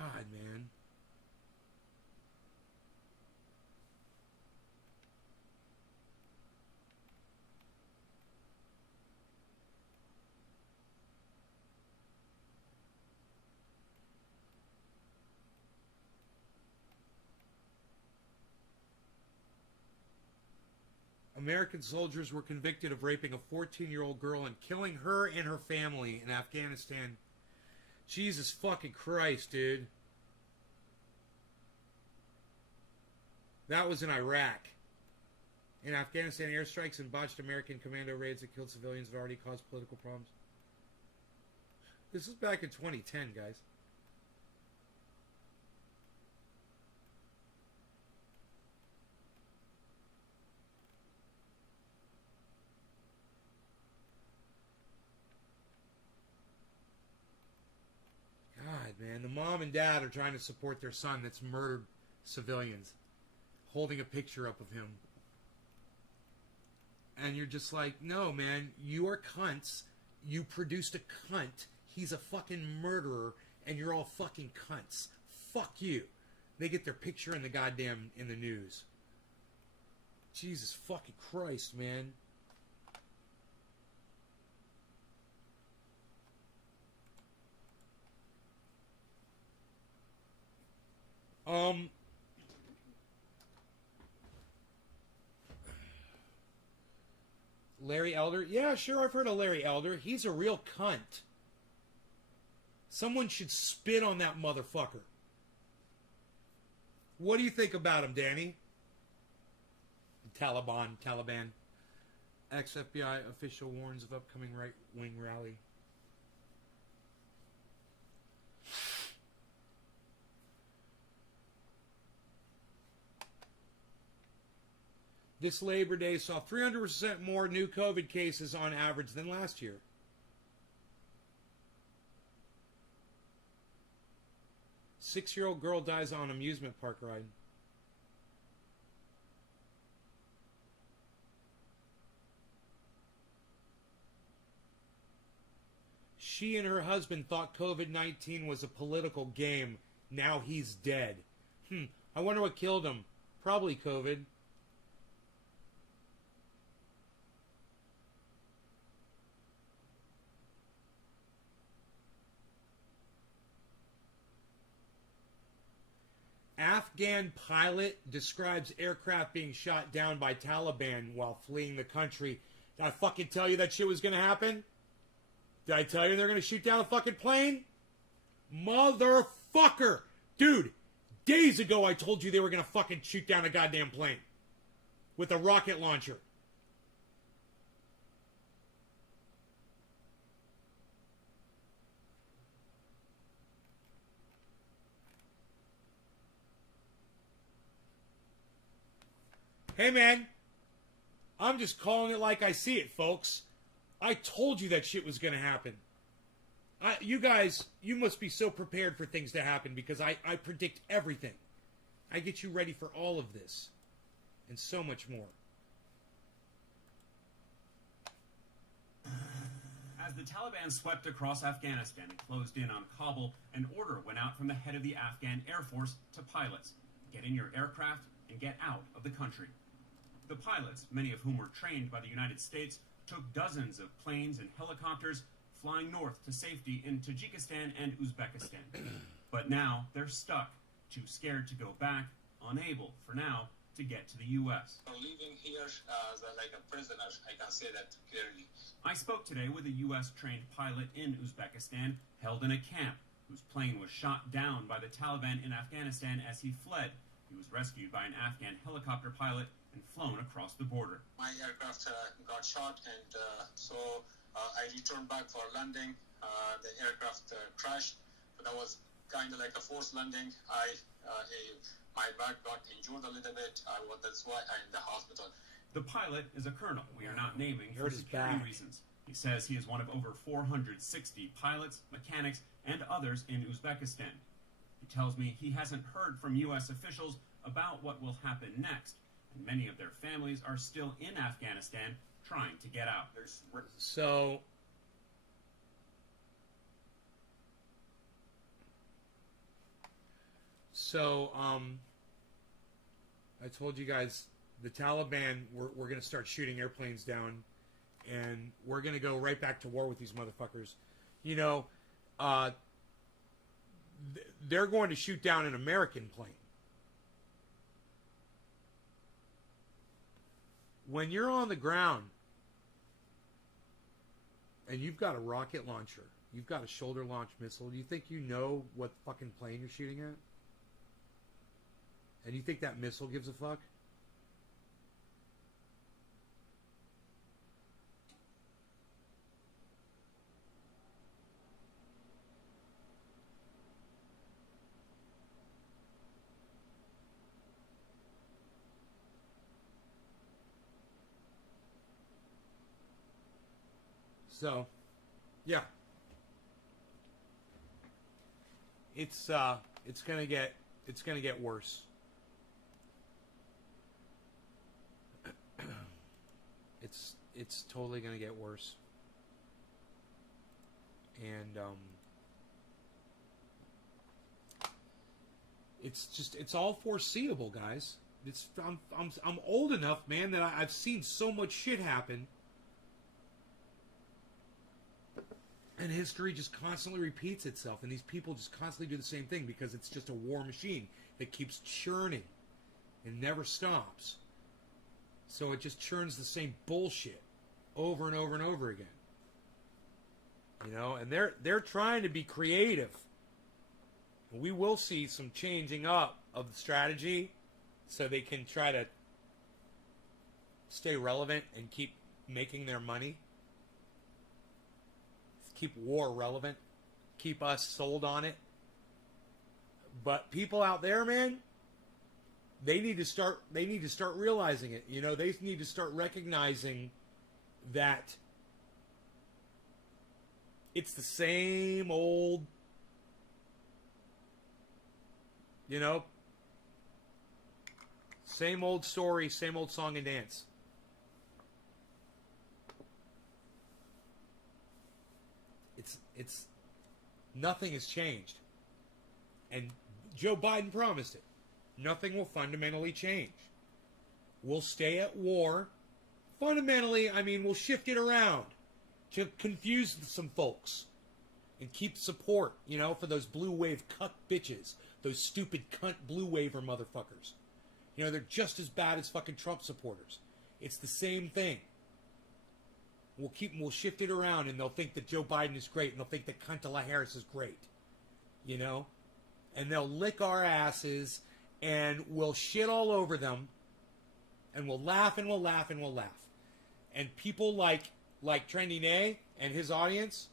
God, man. American soldiers were convicted of raping a 14-year-old girl and killing her and her family in Afghanistan. Jesus fucking Christ, dude. That was in Iraq. In Afghanistan, airstrikes and botched American commando raids that killed civilians have already caused political problems. This is back in 2010, guys. God, man, the mom and dad are trying to support their son that's murdered civilians, holding a picture up of him. And you're just like, no, man, you are cunts. You produced a cunt. He's a fucking murderer, and you're all fucking cunts. Fuck you. They get their picture in the news. Jesus fucking Christ, man. Larry Elder? Yeah, sure, I've heard of Larry Elder. He's a real cunt. Someone should spit on that motherfucker. What do you think about him, Danny? Taliban. Ex-FBI official warns of upcoming right-wing rally. This Labor Day saw 300% more new COVID cases on average than last year. Six-year-old girl dies on amusement park ride. She and her husband thought COVID-19 was a political game. Now he's dead. I wonder what killed him. Probably COVID. Afghan pilot describes aircraft being shot down by Taliban while fleeing the country. Did I fucking tell you that shit was going to happen? Did I tell you they're going to shoot down a fucking plane? Motherfucker! Dude, days ago I told you they were going to fucking shoot down a goddamn plane. With a rocket launcher. Hey, man, I'm just calling it like I see it, folks. I told you that shit was going to happen. You guys, you must be so prepared for things to happen because I predict everything. I get you ready for all of this and so much more. As the Taliban swept across Afghanistan and closed in on Kabul, an order went out from the head of the Afghan Air Force to pilots. Get in your aircraft and get out of the country. The pilots, many of whom were trained by the United States, took dozens of planes and helicopters flying north to safety in Tajikistan and Uzbekistan. But now they're stuck, too scared to go back, unable, for now, to get to the U.S. Living here like a prisoner, I can say that clearly. I spoke today with a U.S.-trained pilot in Uzbekistan held in a camp whose plane was shot down by the Taliban in Afghanistan as he fled. He was rescued by an Afghan helicopter pilot and flown across the border. My aircraft got shot, and so I returned back for landing. The aircraft crashed, but that was kind of like a forced landing. My back got injured a little bit. That's why I'm in the hospital. The pilot is a colonel we are not naming for Hurt his security back. reasons. He says he is one of over 460 pilots, mechanics, and others in Uzbekistan. He tells me he hasn't heard from U.S. officials about what will happen next, and many of their families are still in Afghanistan trying to get out. So, So, I told you guys the Taliban, we're going to start shooting airplanes down, and we're going to go right back to war with these motherfuckers. You know, they're going to shoot down an American plane. When you're on the ground and you've got a rocket launcher, you've got a shoulder launch missile, do you think you know what fucking plane you're shooting at? And you think that missile gives a fuck? So, yeah, it's gonna get worse. It's totally gonna get worse, and it's all foreseeable, guys. I'm old enough, man, that I've seen so much shit happen. And history just constantly repeats itself, and these people just constantly do the same thing because it's just a war machine that keeps churning and never stops. So it just churns the same bullshit over and over and over again. You know, and they're trying to be creative. We will see some changing up of the strategy so they can try to stay relevant and keep making their money. Keep war relevant, keep us sold on it. But people out there, man, they need to start realizing it. You know, they need to start recognizing that it's the same old, you know, same old story, same old song and dance. It's nothing has changed. And Joe Biden promised it. Nothing will fundamentally change. We'll stay at war. Fundamentally, I mean, we'll shift it around to confuse some folks and keep support, you know, for those blue wave cuck bitches, those stupid cunt blue waver motherfuckers. You know, they're just as bad as fucking Trump supporters. It's the same thing. We'll shift it around, and they'll think that Joe Biden is great, and they'll think that Kamala Harris is great, you know, and they'll lick our asses, and we'll shit all over them, and we'll laugh and we'll laugh and we'll laugh, and people like Trendy Nay and his audience,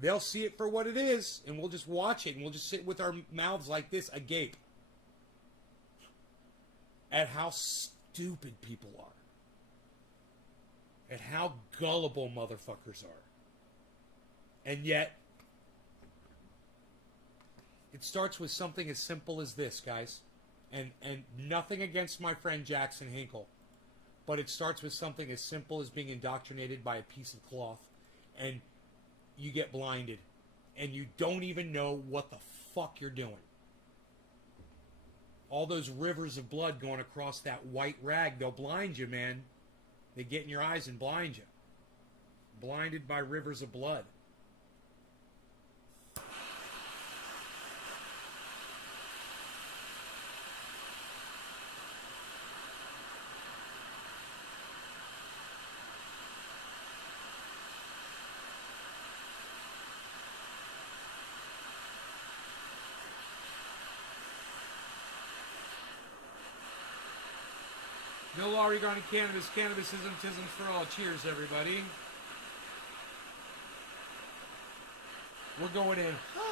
they'll see it for what it is, and we'll just watch it, and we'll just sit with our mouths like this agape at how stupid people are. At how gullible motherfuckers are. And yet, it starts with something as simple as this, guys. And nothing against my friend Jackson Hinkle. But it starts with something as simple as being indoctrinated by a piece of cloth. And you get blinded. And you don't even know what the fuck you're doing. All those rivers of blood going across that white rag, they'll blind you, man. They get in your eyes and blind you. Blinded by rivers of blood. No law regarding cannabis. Cannabis isn't tisms for all. Cheers, everybody. We're going in hot.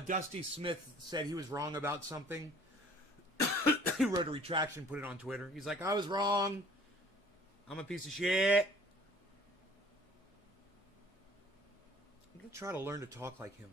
Dusty Smith said he was wrong about something. He wrote a retraction, put it on Twitter. He's like, I was wrong. I'm a piece of shit. I'm going to try to learn to talk like him.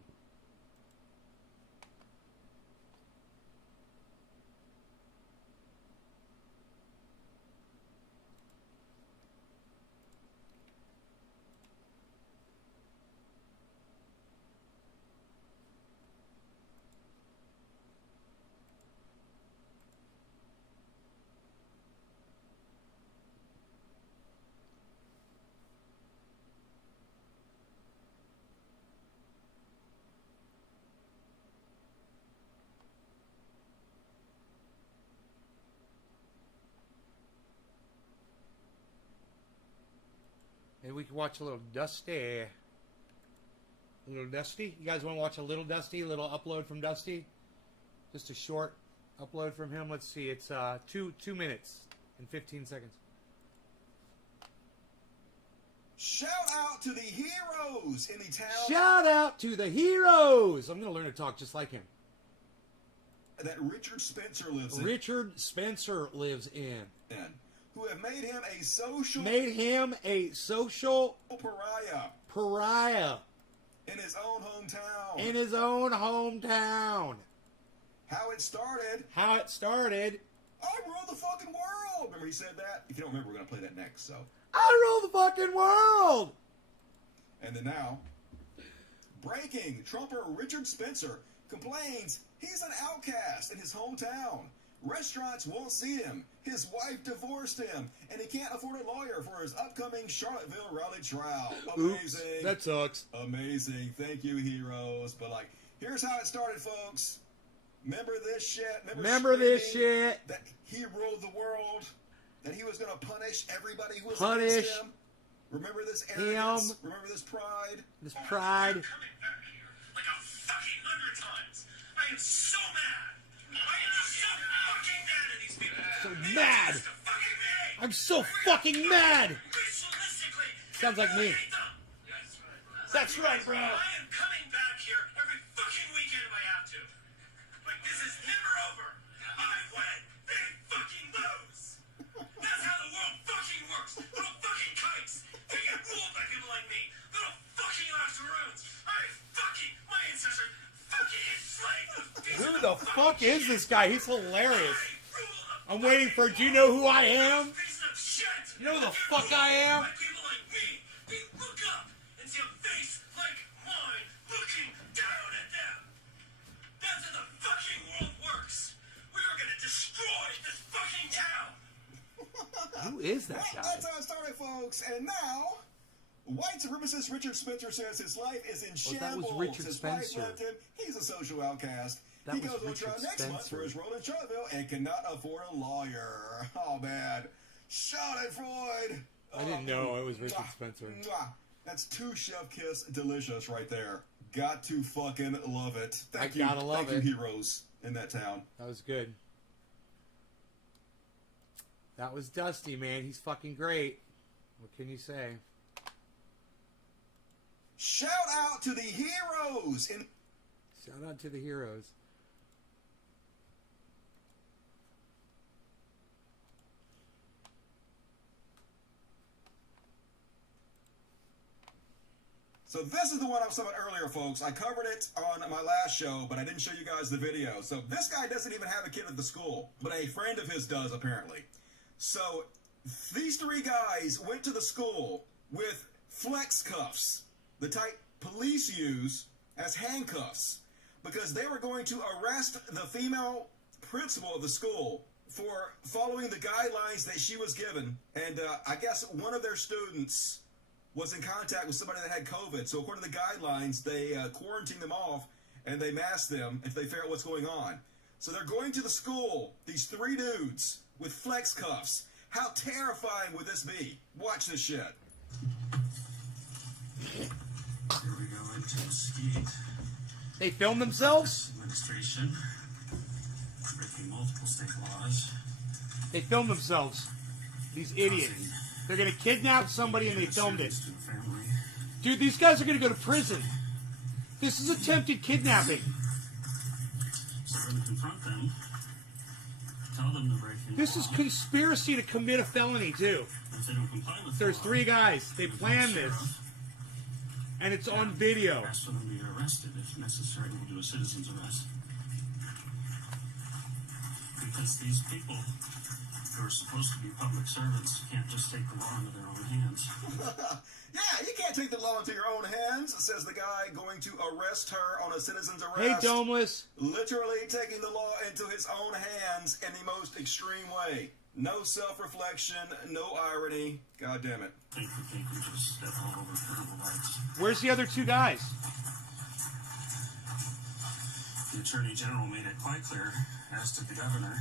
Maybe we can watch a little Dusty. A little Dusty? You guys want to watch a little Dusty? A little upload from Dusty? Just a short upload from him. Let's see. It's 2 minutes and 15 seconds. Shout out to the heroes in the town Shout out to the heroes! I'm going to learn to talk just like him. that Richard Spencer lives in. Richard Spencer lives in. Who have made him a social Made him a social pariah in his own hometown. in his own hometown. How it started. How it started. I rule the fucking world. Remember he said that? If you don't remember, we're going to play that next. So, I rule the fucking world! and then now, breaking. Trumper Richard Spencer complains he's an outcast in his hometown. Restaurants won't see him. His wife divorced him, and he can't afford a lawyer for his upcoming Charlottesville rally trial. Amazing. Oops, that sucks. Amazing. Thank you, heroes. But, like, here's how it started, folks. Remember this shit? Remember this screaming shit? That he ruled the world? That he was going to punish everybody who was Punish against him? Remember this arrogance? Remember this pride? This pride. Coming back here like a fucking 100 times. I am so mad. I am so fucking mad at these people. So They mad. are just a fucking me. I'm so fucking mad. Ritualistically, Sounds like me. humiliate them. That's right, bro. I am coming back here every fucking weekend if I have to. Like this is never over. I win, they fucking lose. That's how the world fucking works. Little fucking kikes. They get ruled by people like me. Little fucking octoroons. My ancestors fucking enslaved those pieces Who of the fucking fuck is shit. this guy? He's hilarious. I rule the I'm waiting for, do you know who I am? piece of shit. You know who the You're fuck I am? ruled by people like me. We look up and see a face like mine looking down at them. That's how the fucking world works. We are gonna destroy this fucking town. Who is that Well, guy? that's how it started, folks. And now, white supremacist Richard Spencer says his life is in Oh, that shambles. was Richard his Spencer. wife left him. He's a social outcast. That He was goes on Richard trial next month Spencer. for his role in Charlottesville and cannot afford a lawyer. Oh, man. Shout it, Freud. I didn't know it was Richard Mwah, Spencer. mwah. That's 2 chef kiss delicious right there. Got to fucking love it. Thank you. gotta love Thank it. you, heroes in that town. That was good. That was Dusty, man. He's fucking great. What can you say? Shout out to the heroes in Shout out to the heroes. So this is the one I was talking about earlier, folks. I covered it on my last show, but I didn't show you guys the video. So this guy doesn't even have a kid at the school, but a friend of his does, apparently. So these 3 guys went to the school with flex cuffs, the type police use as handcuffs, because they were going to arrest the female principal of the school for following the guidelines that she was given. And I guess one of their students was in contact with somebody that had COVID. So according to the guidelines, they quarantined them off and they masked them if they figure out what's going on. So they're going to the school, these 3 dudes with flex cuffs. How terrifying would this be? Watch this shit. Here we go into Mesquite. They filmed themselves? Administration. Breaking multiple state laws. They filmed themselves. These idiots. They're gonna kidnap somebody and they filmed it. To the family. Dude, these guys are gonna go to prison. This is attempted kidnapping. So we're going to confront them, tell them to break in This the is law. conspiracy to commit a felony, too. If they don't comply with There's the 3 law, guys. They planned this. And it's on video. ask for them to be arrested if necessary. We'll do a citizen's arrest. Because these people who are supposed to be public servants can't just take the law into their own hands. Yeah, you can't take the law into your own hands, says the guy going to arrest her on a citizen's Hey, arrest. Domeless. Literally taking the law into his own hands in the most extreme way. No self-reflection, no irony. God damn it. I think that they can just step all over parental rights. Where's the other 2 guys? The Attorney General made it quite clear, as did the Governor,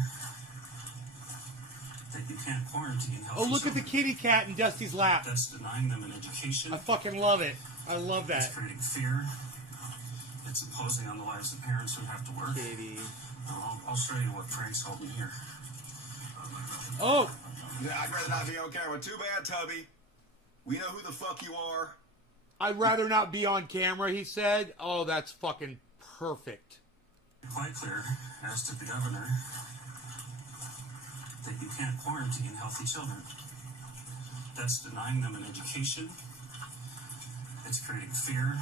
that you can't quarantine healthy Oh, look at the children. kitty cat in Dusty's lap. That's denying them an education. I fucking love it. I love that. It's creating fear. It's imposing on the lives of parents who have to work. Kitty. I'll show you what Frank's holding here. Oh, Yeah, I'd rather not be on camera. Too bad, Tubby. We know who the fuck you are. I'd rather not be on camera, he said. Oh, that's fucking perfect. Quite clear, as did the Governor, that you can't quarantine healthy children. That's denying them an education. It's creating fear.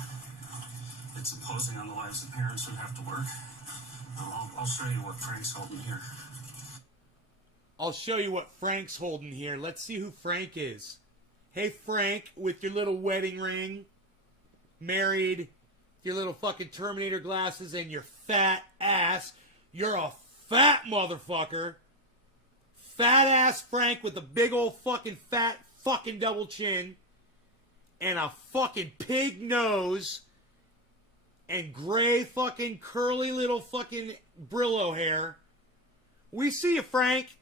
It's imposing on the lives of parents who have to work. I'll show you what Frank's holding here. I'll show you what Frank's holding here. Let's see who Frank is. Hey, Frank, with your little wedding ring, married, your little fucking Terminator glasses, and your fat ass. You're a fat motherfucker. Fat ass Frank with a big old fucking fat fucking double chin and a fucking pig nose and gray fucking curly little fucking Brillo hair. We see you, Frank.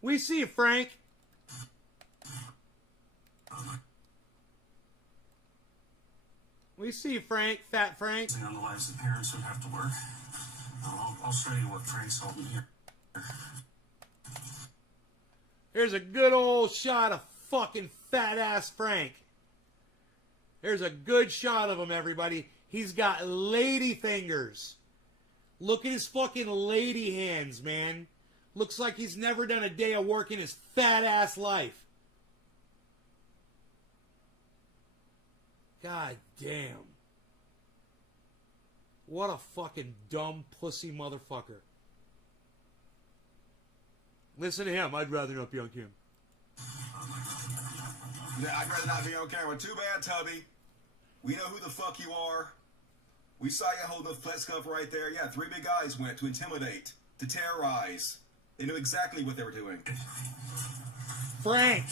We see you, Frank. We see you, Frank. Fat Frank. On the lives of parents who have to work. I'll show you what Frank's holding here. Here's a good old shot of fucking fat ass Frank. Here's a good shot of him, everybody. He's got lady fingers. Look at his fucking lady hands, man. Looks like he's never done a day of work in his fat ass life. God damn. What a fucking dumb pussy motherfucker. Listen to him. I'd rather not be on camera. Yeah, I'd rather not be on camera. Too bad, Tubby. We know who the fuck you are. We saw you hold the flex cuff right there. Yeah, 3 big guys went to intimidate, to terrorize. They knew exactly what they were doing. Frank.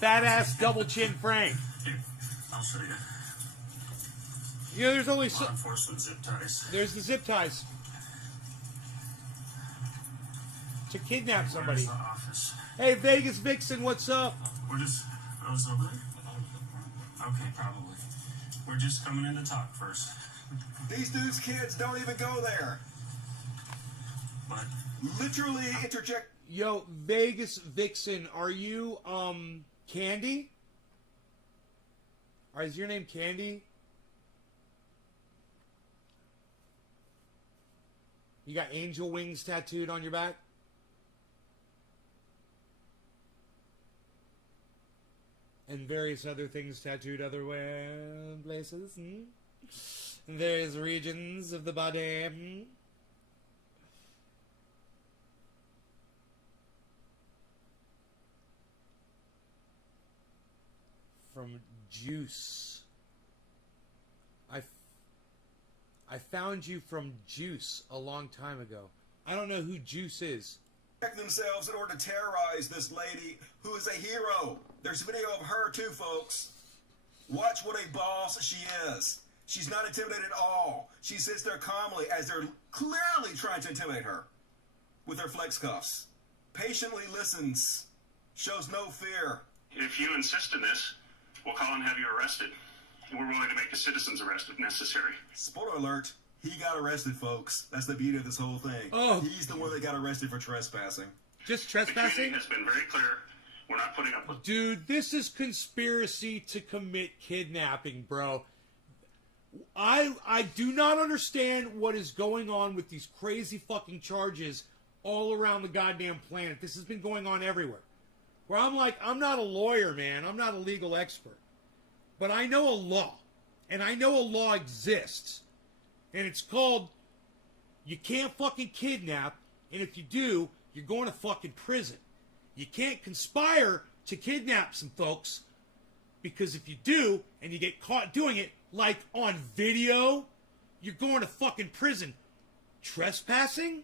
Fat ass double chin Frank. Here, I'll show you. You know, there's only Law enforcement zip ties. there's the zip ties to kidnap somebody. Where's the office? Hey, Vegas Vixen, what's up? We're just... I was over there? Okay, probably. We're just coming in to talk first. These dudes' kids don't even go there. But Literally interject. Yo, Vegas Vixen, are you Candy? Or is your name Candy? You got angel wings tattooed on your back? And various other things tattooed other places. Various regions of the body. From Juice. I found you from Juice a long time ago. I don't know who Juice is. Themselves in order to terrorize this lady who is a hero. There's video of her too, folks. Watch what a boss she is. She's not intimidated at all. She sits there calmly as they're clearly trying to intimidate her with her flex cuffs. Patiently listens. Shows no fear. If you insist on this, we'll call and have you arrested. We're willing to make a citizen's arrest if necessary. Spoiler alert. He got arrested, folks. That's the beauty of this whole thing. Oh. He's the one that got arrested for trespassing. Just The community trespassing? has been very clear. We're not putting up with... Dude, this is conspiracy to commit kidnapping, bro. I do not understand what is going on with these crazy fucking charges all around the goddamn planet. This has been going on everywhere. Where I'm like, I'm not a lawyer, man. I'm not a legal expert. But I know a law. And I know a law exists. And it's called, you can't fucking kidnap. And if you do, you're going to fucking prison. You can't conspire to kidnap some folks. Because if you do, and you get caught doing it, like on video, you're going to fucking prison. Trespassing?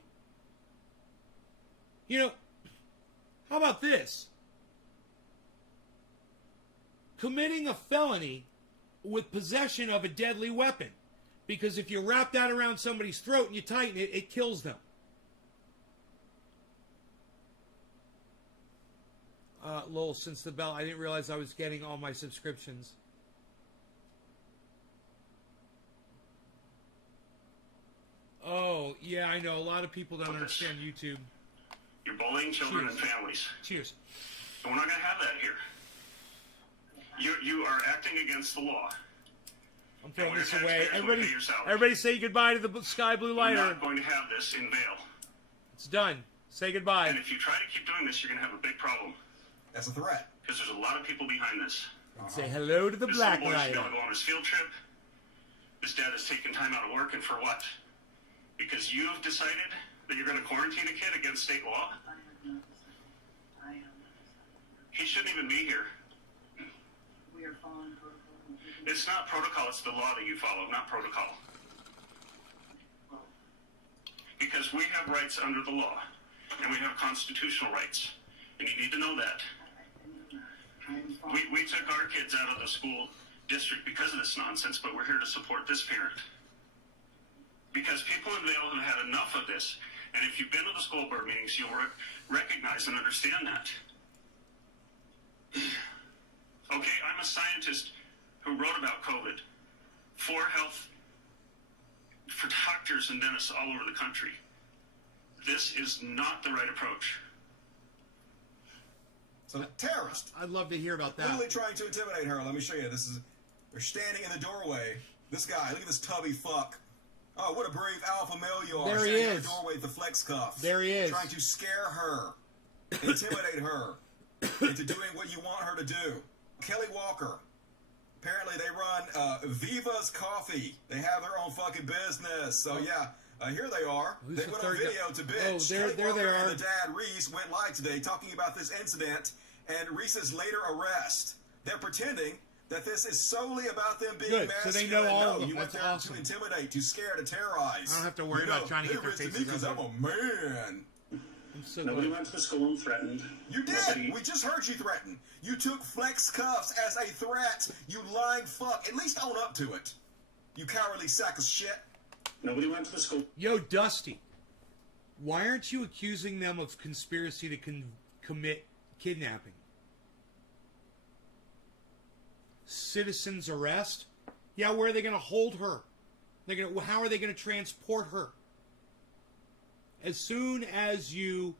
You know, how about this? Committing a felony with possession of a deadly weapon. Because if you wrap that around somebody's throat and you tighten it, it kills them. Lowell, since the bell, I didn't realize I was getting all my subscriptions. Oh, yeah, I know. A lot of people don't understand YouTube. You're bullying children and families. Cheers. And we're not going to have that here. You are acting against the law. I'm throwing And this we're away. taxpayers, we pay your salary. Everybody say goodbye to the sky blue We're lighter. not going to have this in Vail. It's done. Say goodbye. And if you try to keep doing this, you're going to have a big problem. That's a threat. Because there's a lot of people behind this. Say hello to the This black little boy should be lighter. able to go on his field trip. His dad has taken time out of work, and for what? Because you have decided that you're going to quarantine a kid against state law? He shouldn't even be here. We are following protocol. It's not protocol, it's the law that you follow, not protocol. Because we have rights under the law, and we have constitutional rights, and you need to know that. We took our kids out of the school district because of this nonsense, but we're here to support this parent. Because people in Vail have had enough of this, and if you've been to the school board meetings, you'll recognize and understand that. Okay, I'm a scientist who wrote about COVID for health, for doctors and dentists all over the country. This is not the right approach. So, terrorist. I'd love to hear about that. Literally trying to intimidate her. Let me show you. They're standing in the doorway. This guy, look at this tubby fuck. Oh, what a brave alpha male you are. There he standing in is. the doorway with the flex cuffs. There he is. Trying to scare her, intimidate her into doing what you want her to do. Kelly Walker. Apparently they run Viva's Coffee. They have their own fucking business. So yeah, here they are. Who's They the went on third video guy? to bitch. Oh, there Kelly Walker they are. and the dad Reese went live today talking about this incident and Reese's later arrest. They're pretending that this is solely about them being Good, so they know masculine. all No, of them. you went That's there awesome. to intimidate, to scare, to terrorize. I don't have to worry about trying to get their they faces because up I'm a man. I'm so Nobody glad. went to the school and threatened. You did. Nobody- We just heard you threaten. You took flex cuffs as a threat. You lying fuck. At least own up to it. You cowardly sack of shit. Nobody went to the school. Yo, Dusty, why aren't you accusing them of conspiracy to commit kidnapping? Citizen's arrest? Yeah, where are they going to hold her? How are they going to transport her? As soon as you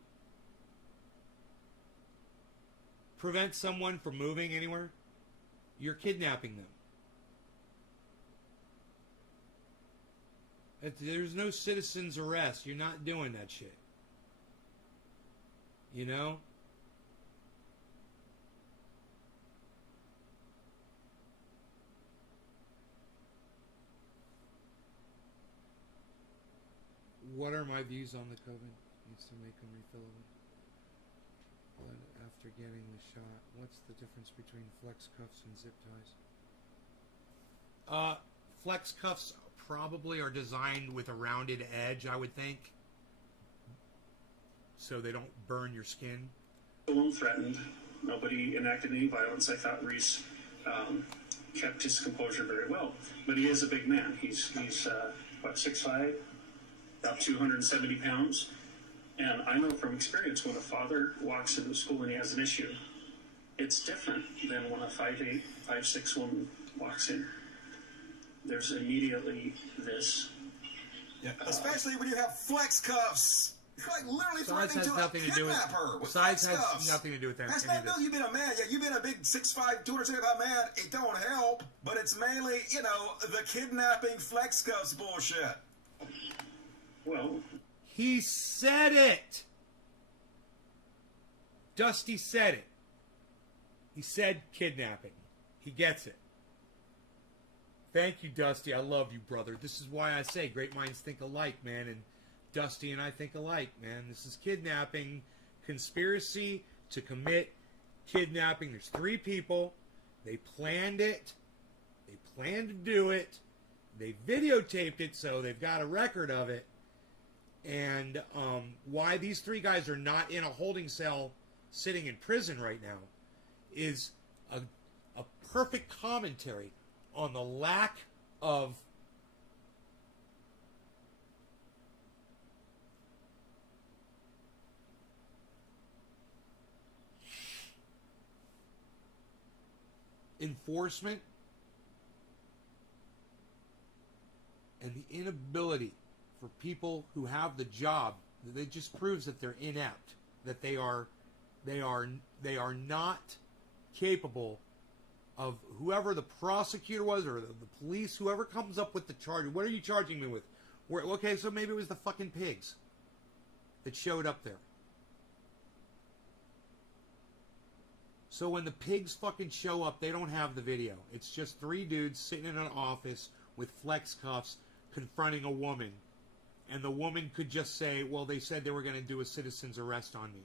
prevent someone from moving anywhere, you're kidnapping them. There's no citizen's arrest. You're not doing that shit. You know? What are my views on the COVID? Needs to make them refillable. But after getting the shot, what's the difference between flex cuffs and zip ties? Flex cuffs probably are designed with a rounded edge, I would think, so they don't burn your skin. School and threatened. Nobody enacted any violence. I thought Reese kept his composure very well. But he is a big man. He's 6'5", about 270 pounds. And I know from experience when a father walks into school and he has an issue, it's different than when a 5'8", 5'6" woman walks in. There's immediately this. Yeah. Especially when you have flex cuffs. Like literally Size threatening has to nothing to do with kidnap her with size flex has cuffs. nothing to do with that. That's any not of this. no. You've been a man. Yeah, you've been a big 6'5", 275 man. It don't help. But it's mainly, you know, the kidnapping flex cuffs bullshit. Well, He said it. Dusty said it. He said kidnapping. He gets it. Thank you, Dusty. I love you, brother. This is why I say great minds think alike, man. And Dusty and I think alike, man. This is kidnapping. Conspiracy to commit kidnapping. There's 3 people. They planned it. They planned to do it. They videotaped it, so they've got a record of it. And why these 3 guys are not in a holding cell sitting in prison right now is a perfect commentary on the lack of enforcement and the inability for people who have the job. It just proves that they're inept, that they are not capable of whoever the prosecutor was or the police, whoever comes up with the charge. What are you charging me with? Okay, so maybe it was the fucking pigs that showed up there. So when the pigs fucking show up, they don't have the video. It's just 3 dudes sitting in an office with flex cuffs confronting a woman. And the woman could just say, well, they said they were going to do a citizen's arrest on me.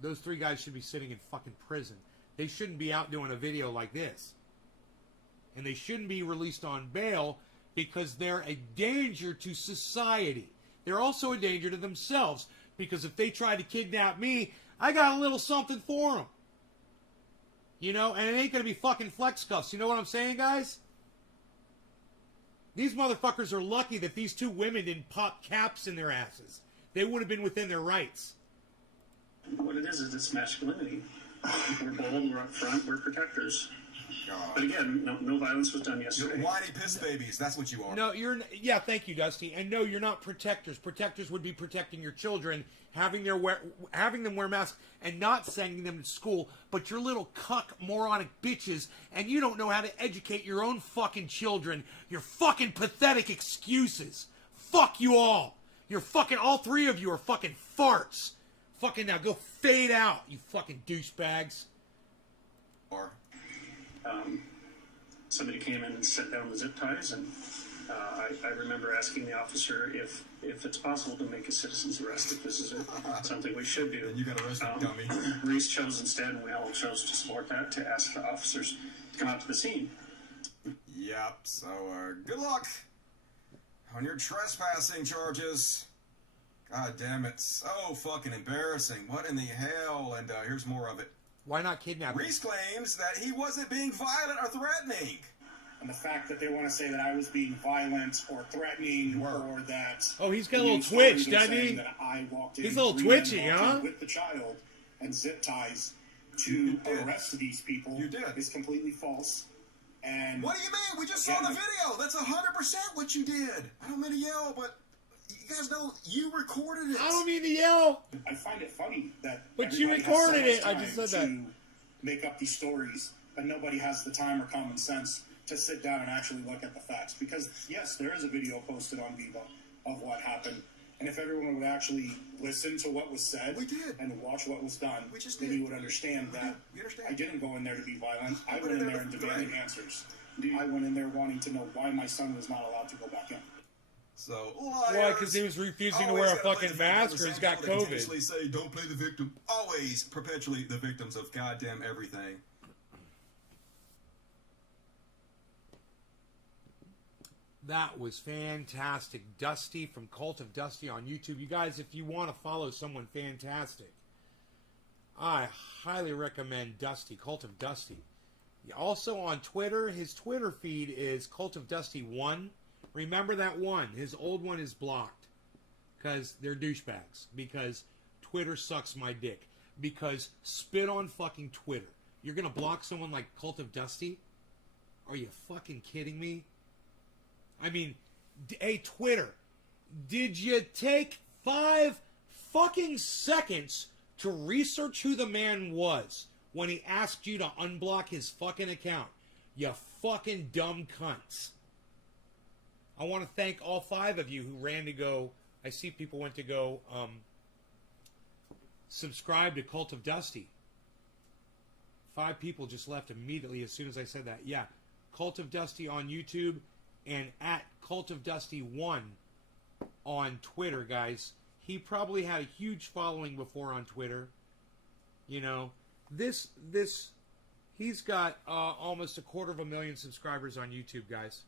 Those 3 guys should be sitting in fucking prison. They shouldn't be out doing a video like this. And they shouldn't be released on bail because they're a danger to society. They're also a danger to themselves because if they try to kidnap me, I got a little something for them. You know, and it ain't going to be fucking flex cuffs. You know what I'm saying, guys? These motherfuckers are lucky that these 2 women didn't pop caps in their asses. They would have been within their rights. what it is it's masculinity. We're bold, we're up front, we're protectors. God. But again, no violence was done You're yesterday. whiny piss babies. That's what you are. No, thank you, Dusty. And no, you're not protectors. Protectors would be protecting your children, having them wear masks, and not sending them to school. But you're little cuck moronic bitches, and you don't know how to educate your own fucking children. You're fucking pathetic excuses. Fuck you all. You're fucking, all 3 of you are fucking farts. Fucking now, go fade out, you fucking douchebags. Or Somebody came in and set down the zip ties, and I remember asking the officer if it's possible to make a citizen's arrest, if this is something we should do. And you got arrested, dummy. Reese chose instead, and we all chose to support that, to ask the officers to come out to the scene. Yep, so good luck on your trespassing charges. God damn it. So fucking embarrassing. What in the hell? And here's more of it. Why not kidnap him? Reese claims that he wasn't being violent or threatening. And the fact that they want to say that I was being violent or threatening or that... Oh, he's got a little twitch, doesn't he? That I walked in, He's a little twitchy, huh? With the child and zip ties to arrest these people. You did. Is completely false. And what do you mean? We just saw the video. That's 100% what you did. I don't mean to yell, but you guys know you recorded it. I don't mean to yell. I find it funny that... But you everybody has recorded so much it. I just said that. to make up these stories, but nobody has the time or common sense to sit down and actually look at the facts. Because, yes, there is a video posted on Viva of what happened. And if everyone would actually listen to what was said and watch what was done, then you would understand that I didn't go in there to be violent. I went in there and demanded answers. I went in there wanting to know why my son was not allowed to go back in. So, why? Because he was refusing to wear a fucking mask or he's got COVID. Continuously say, don't play the victim. Always perpetually the victims of goddamn everything. That was fantastic. Dusty from Cult of Dusty on YouTube. You guys, if you want to follow someone fantastic, I highly recommend Dusty, Cult of Dusty. Also on Twitter, his Twitter feed is Cult of Dusty 1. Remember that one. His old one is blocked. Because they're douchebags. Because Twitter sucks my dick. Because spit on fucking Twitter. You're going to block someone like Cult of Dusty? Are you fucking kidding me? I mean, hey, Twitter, did you take 5 fucking seconds to research who the man was when he asked you to unblock his fucking account. You fucking dumb cunts. I want to thank all 5 of you who ran to go. I see people went to go subscribe to Cult of Dusty. 5 people just left immediately as soon as I said that. Yeah, Cult of Dusty on YouTube and at Cult of Dusty 1 on Twitter, guys. He probably had a huge following before on Twitter. You know, he's got almost 250,000 subscribers on YouTube, guys.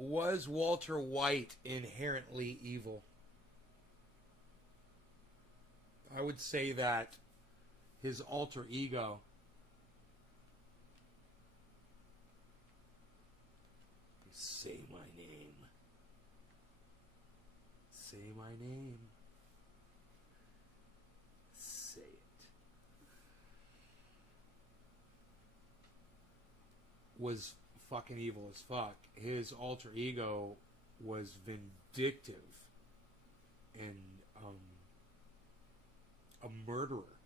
Was Walter White inherently evil? I would say that his alter ego say my name. Say my name. Say it. Was fucking evil as fuck. His alter ego was vindictive and a murderer.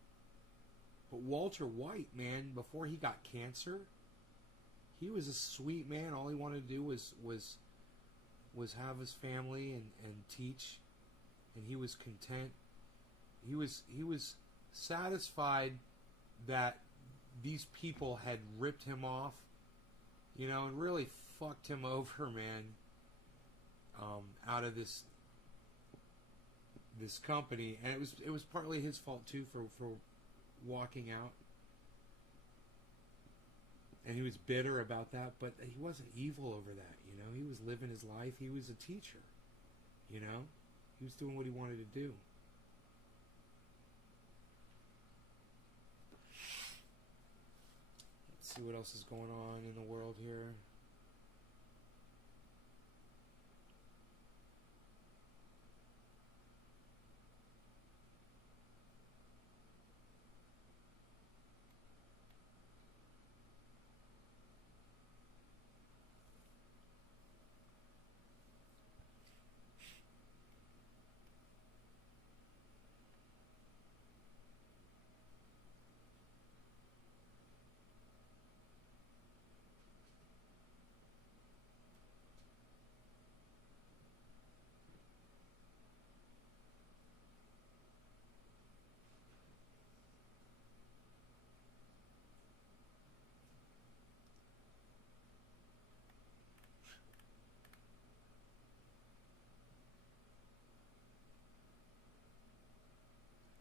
But Walter White, man, before he got cancer, he was a sweet man. All he wanted to do was have his family and teach, and he was content. He was satisfied that these people had ripped him off, you know, and really fucked him over, man, out of this company. And it was partly his fault too for walking out. And he was bitter about that, but he wasn't evil over that, you know. He was living his life. He was a teacher, you know. He was doing what he wanted to do. Let's see what else is going on in the world here.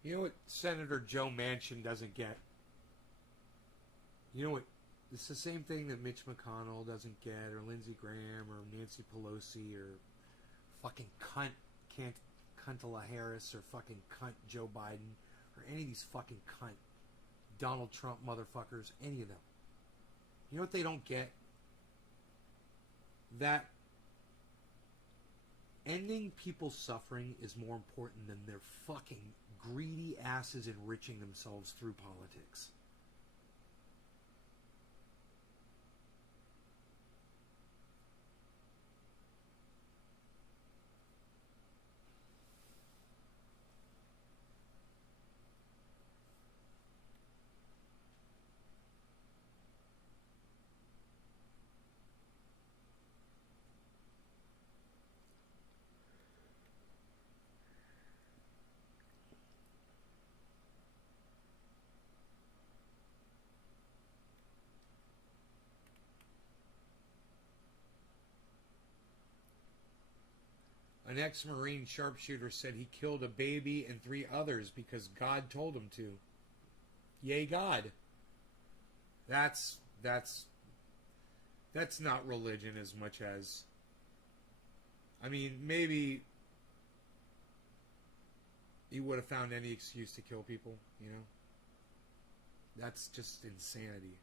You know what Senator Joe Manchin doesn't get? You know what? It's the same thing that Mitch McConnell doesn't get, or Lindsey Graham, or Nancy Pelosi, or fucking Cuntala Harris, or fucking cunt Joe Biden, or any of these fucking cunt Donald Trump motherfuckers, any of them. You know what they don't get? That ending people's suffering is more important than their fucking greedy asses enriching themselves through politics. An ex-Marine sharpshooter said he killed a baby and 3 others because God told him to. Yay, God. That's not religion as much as... I mean, maybe he would have found any excuse to kill people, you know? That's just insanity.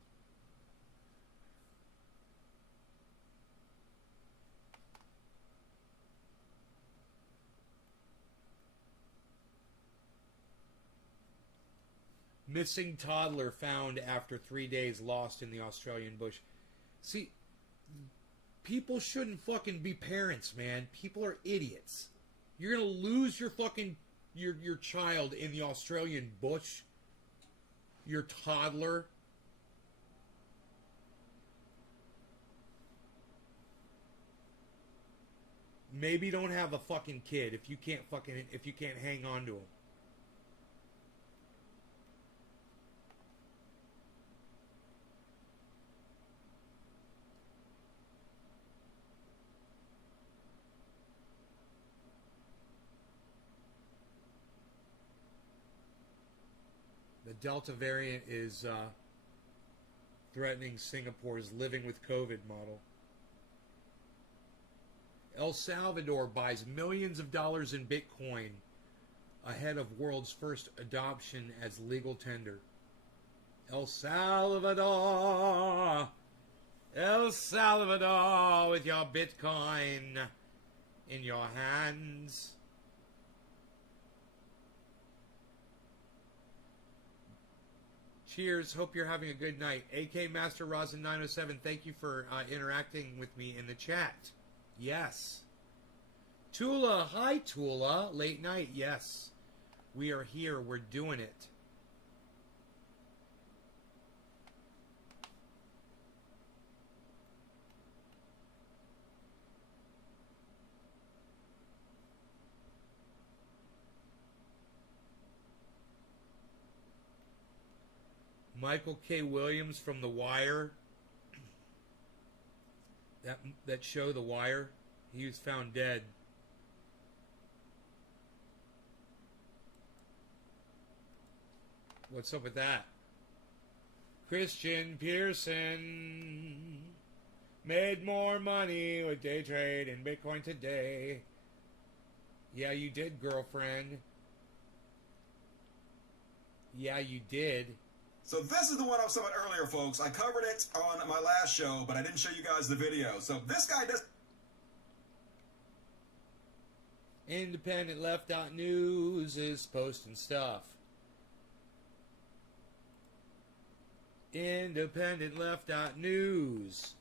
Missing toddler found after 3 days lost in the Australian bush. See, people shouldn't fucking be parents, man. People are idiots. You're gonna lose your fucking your child in the Australian bush. Your toddler. Maybe don't have a fucking kid if you can't hang on to him. The Delta variant is threatening Singapore's living with COVID model. El Salvador buys millions of dollars in Bitcoin ahead of world's first adoption as legal tender. El Salvador! El Salvador with your Bitcoin in your hands. Cheers. Hope you're having a good night. AK Master Rosin 907, thank you for interacting with me in the chat. Yes. Tula, hi Tula. Late night, yes. We are here. We're doing it. Michael K. Williams from The Wire. That show, The Wire. He was found dead. What's up with that? Christian Pearson made more money with day trade and Bitcoin today. Yeah, you did, girlfriend. Yeah, you did. So this is the one I was talking about earlier, folks. I covered it on my last show, but I didn't show you guys the video. So this guy does... IndependentLeft.news is posting stuff. IndependentLeft.news.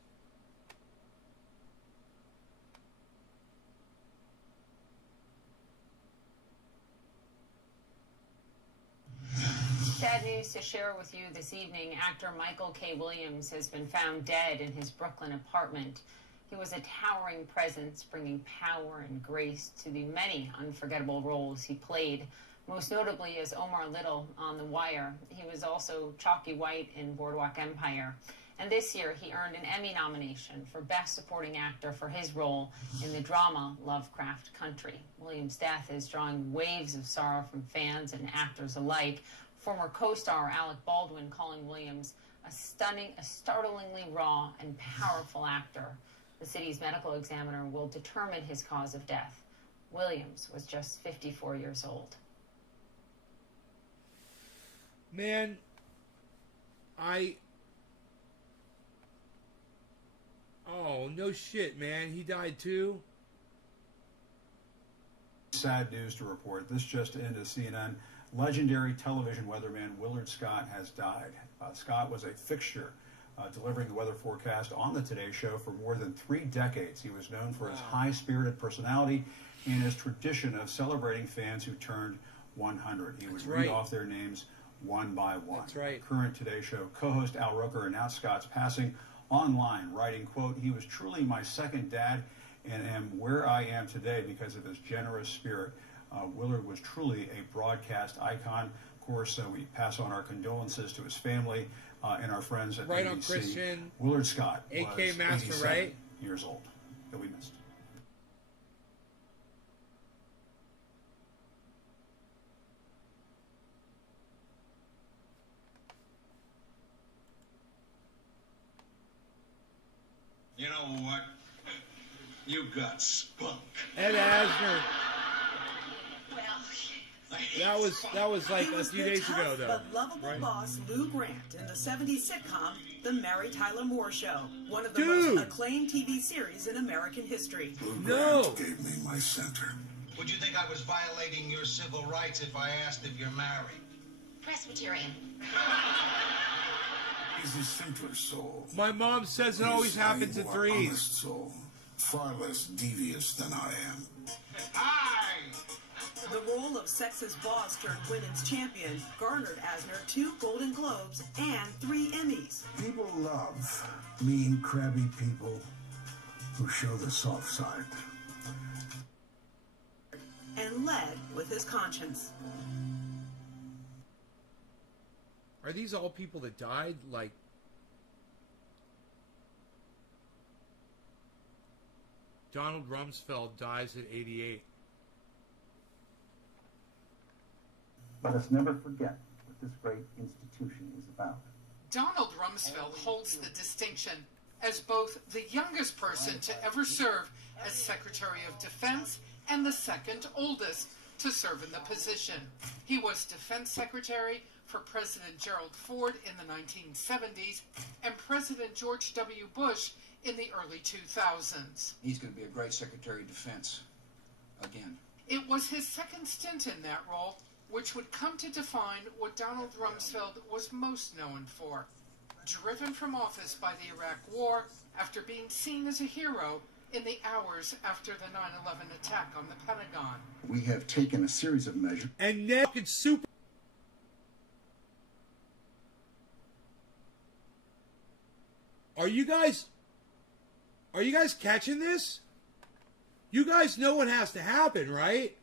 Sad news to share with you this evening. Actor Michael K. Williams has been found dead in his Brooklyn apartment. He was a towering presence, bringing power and grace to the many unforgettable roles he played, most notably as Omar Little on The Wire. He was also Chalky White in Boardwalk Empire. And this year, he earned an Emmy nomination for Best Supporting Actor for his role in the drama Lovecraft Country. Williams' death is drawing waves of sorrow from fans and actors alike. Former co-star Alec Baldwin calling Williams a startlingly raw and powerful actor. The city's medical examiner will determine his cause of death. Williams was just 54 years old. Man, oh, no shit, man. He died too? Sad news to report. This just into CNN. Legendary television weatherman Willard Scott has died. Scott was a fixture delivering the weather forecast on the Today Show for more than 3 decades. He was known for his high-spirited personality and his tradition of celebrating fans who turned 100. He would read off their names one by one. That's right. Current Today Show co-host Al Roker announced Scott's passing online, writing, quote, "He was truly my second dad and am where I am today because of his generous spirit." Willard was truly a broadcast icon. Of course, we pass on our condolences to his family and our friends at right ABC. On, Christian. Willard Scott AK was Master, 87 right? years old. He'll be missed. You know what? You got spunk. Ed Asner. That was like a few days ago, though. But lovable boss Lou Grant in the 70s sitcom The Mary Tyler Moore Show, one of the most acclaimed TV series in American history. Lou Grant gave me my center. Would you think I was violating your civil rights if I asked if you're married? Press Presbyterian. He's a simpler soul. My mom says it always happens in More threes. honest soul, far less devious than I am. The role of sexist boss turned women's champion garnered Asner 2 Golden Globes and 3 Emmys. People love mean, crabby people who show the soft side. And led with his conscience. Are these all people that died? Like, Donald Rumsfeld dies at 88. Let us never forget what this great institution is about. Donald Rumsfeld holds the distinction as both the youngest person to ever serve as Secretary of Defense and the second oldest to serve in the position. He was Defense Secretary for President Gerald Ford in the 1970s and President George W. Bush in the early 2000s. He's going to be a great Secretary of Defense. Again. It was his second stint in that role which would come to define what Donald Rumsfeld was most known for. Driven from office by the Iraq War after being seen as a hero in the hours after the 9/11 attack on the Pentagon. We have taken a series of measures. And now it's super. Are you guys catching this? You guys know what has to happen, right?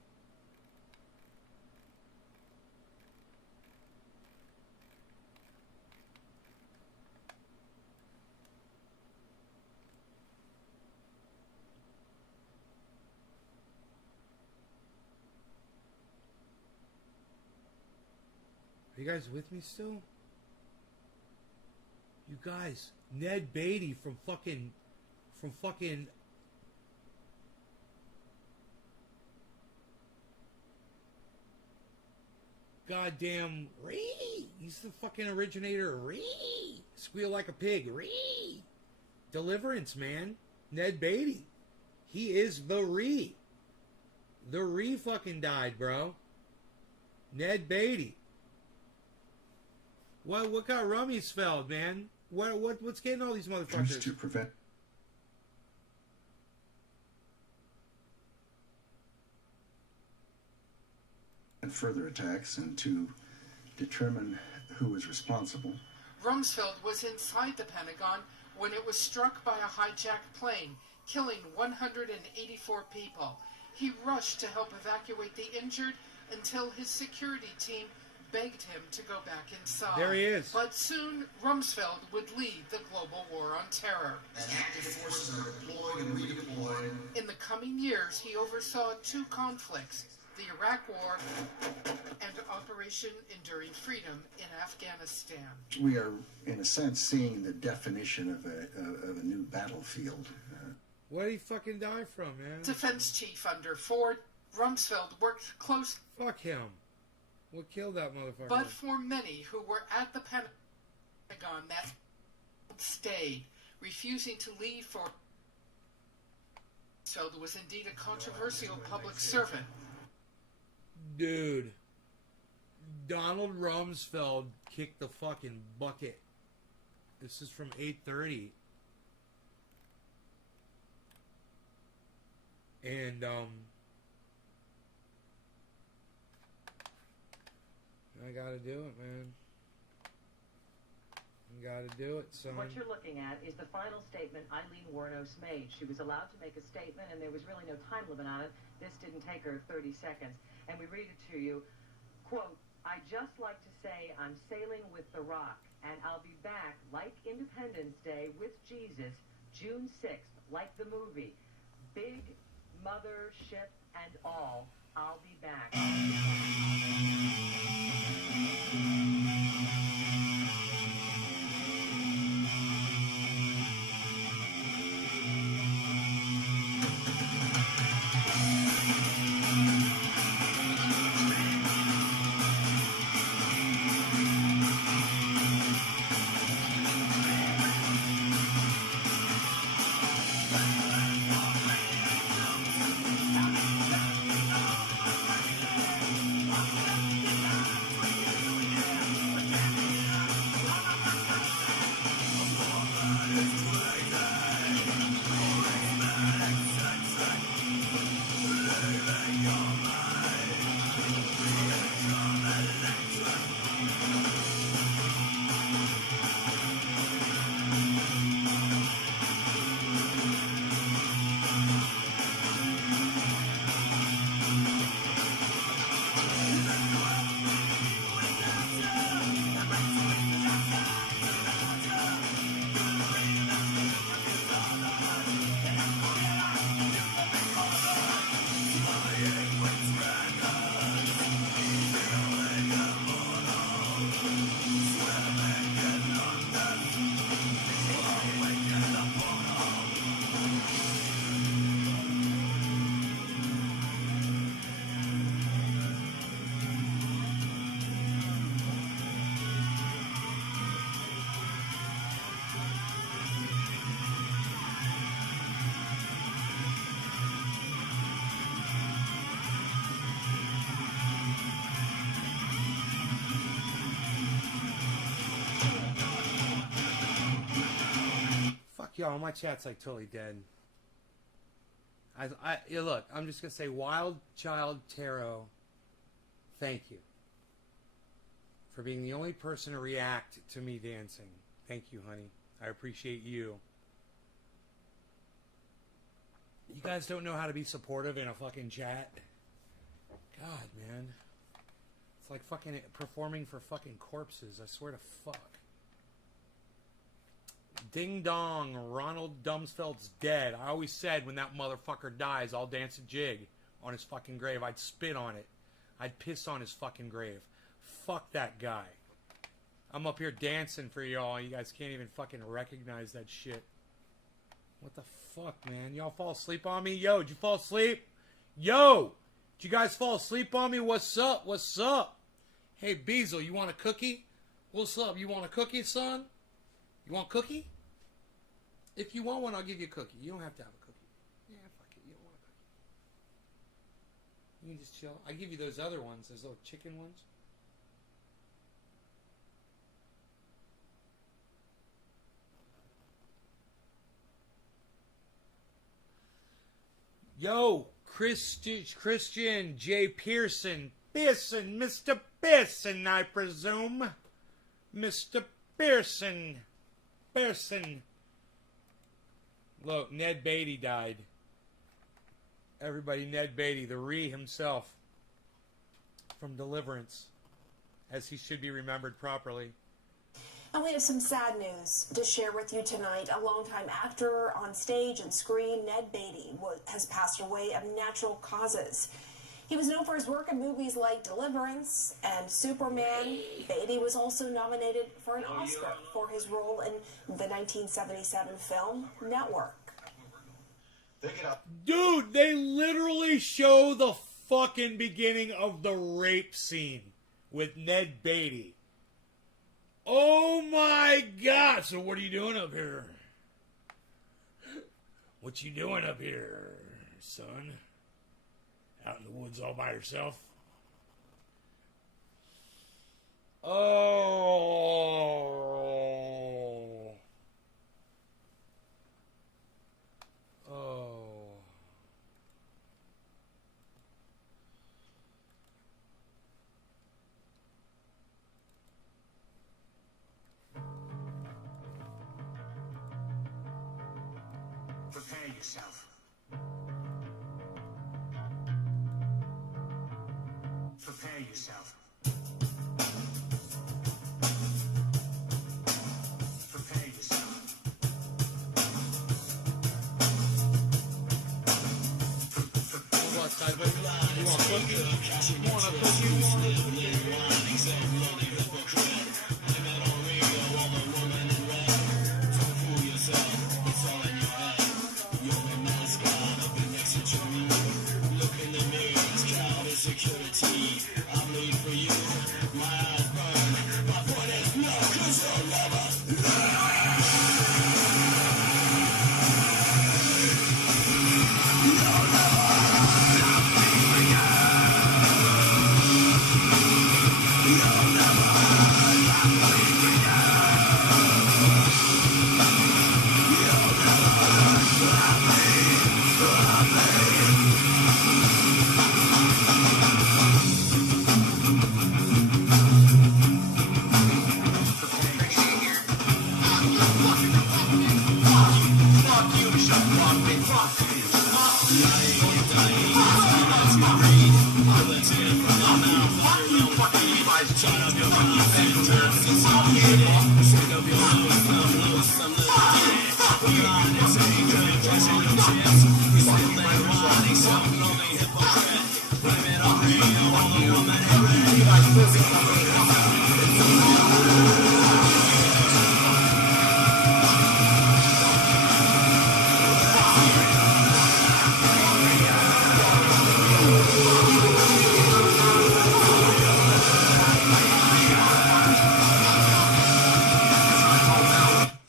Are you guys with me still? You guys, Ned Beatty from fucking goddamn Ree. He's the fucking originator of Ree. Squeal like a pig. Ree. Deliverance, man. Ned Beatty. He is the Ree. The Ree fucking died, bro. Ned Beatty. What got Rumsfeld, man? What's getting all these motherfuckers? To prevent further attacks and to determine who is responsible. Rumsfeld was inside the Pentagon when it was struck by a hijacked plane, killing 184 people. He rushed to help evacuate the injured until his security team begged him to go back inside. There he is. But soon, Rumsfeld would lead the global war on terror. And active forces are deployed and redeployed. In the coming years, he oversaw 2 conflicts, the Iraq War and Operation Enduring Freedom in Afghanistan. We are, in a sense, seeing the definition of a new battlefield. What did he fucking die from, man? Defense chief under Ford, Rumsfeld worked close. Fuck him. What killed that motherfucker? But for many who were at the Pentagon, that stayed, refusing to leave for Rumsfeld was indeed a controversial public servant. Dude, Donald Rumsfeld kicked the fucking bucket. This is from 8:30. And, I gotta do it, man. I gotta do it, son. What you're looking at is the final statement Eileen Wuornos made. She was allowed to make a statement, and there was really no time limit on it. This didn't take her 30 seconds. And we read it to you. Quote, "I just like to say I'm sailing with the Rock, and I'll be back like Independence Day with Jesus, June 6th, like the movie. Big mother ship and all, I'll be back." y'all. My chat's like totally dead. Yeah, look, I'm just gonna say, Wild Child Tarot, thank you for being the only person to react to me dancing. Thank you, honey. I appreciate you. You guys don't know how to be supportive in a fucking chat. God, man. It's like fucking performing for fucking corpses. I swear to fuck. Ding dong, Ronald Dumsfeld's dead. I always said when that motherfucker dies, I'll dance a jig on his fucking grave. I'd spit on it. I'd piss on his fucking grave. Fuck that guy. I'm up here dancing for y'all. You guys can't even fucking recognize that shit. What the fuck, man? Y'all fall asleep on me? Yo, did you fall asleep? Yo! Did you guys fall asleep on me? What's up? What's up? Hey, Beazle, you want a cookie? What's up? You want a cookie, son? You want a cookie? If you want one, I'll give you a cookie. You don't have to have a cookie. Yeah, fuck it. You don't want a cookie. You can just chill. I give you those other ones, those little chicken ones. Yo, Christian J. Pearson. Pearson, Mr. Pearson, I presume. Mr. Pearson. Pearson. Look, Ned Beatty died. Everybody, Ned Beatty, the Ree himself. From Deliverance. As he should be remembered properly. And we have some sad news to share with you tonight. A longtime actor on stage and screen, Ned Beatty, has passed away of natural causes. He was known for his work in movies like Deliverance and Superman. Beatty was also nominated for an Oscar for his role in the 1977 film Network. Dude, they literally show the fucking beginning of the rape scene with Ned Beatty. Oh my God! So what are you doing up here? What you doing up here, son? Out in the woods all by yourself? Oh. Oh. Prepare yourself. Prepare yourself. Prepare yourself. What, Cyber? You want cookie? You want a cookie?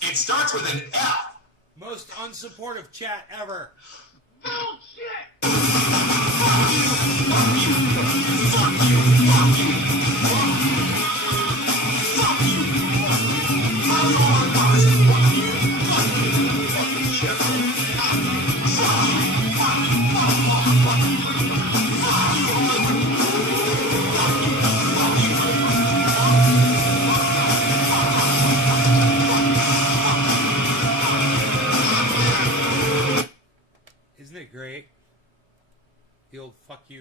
It starts with an F. Most unsupportive chat ever. Bullshit!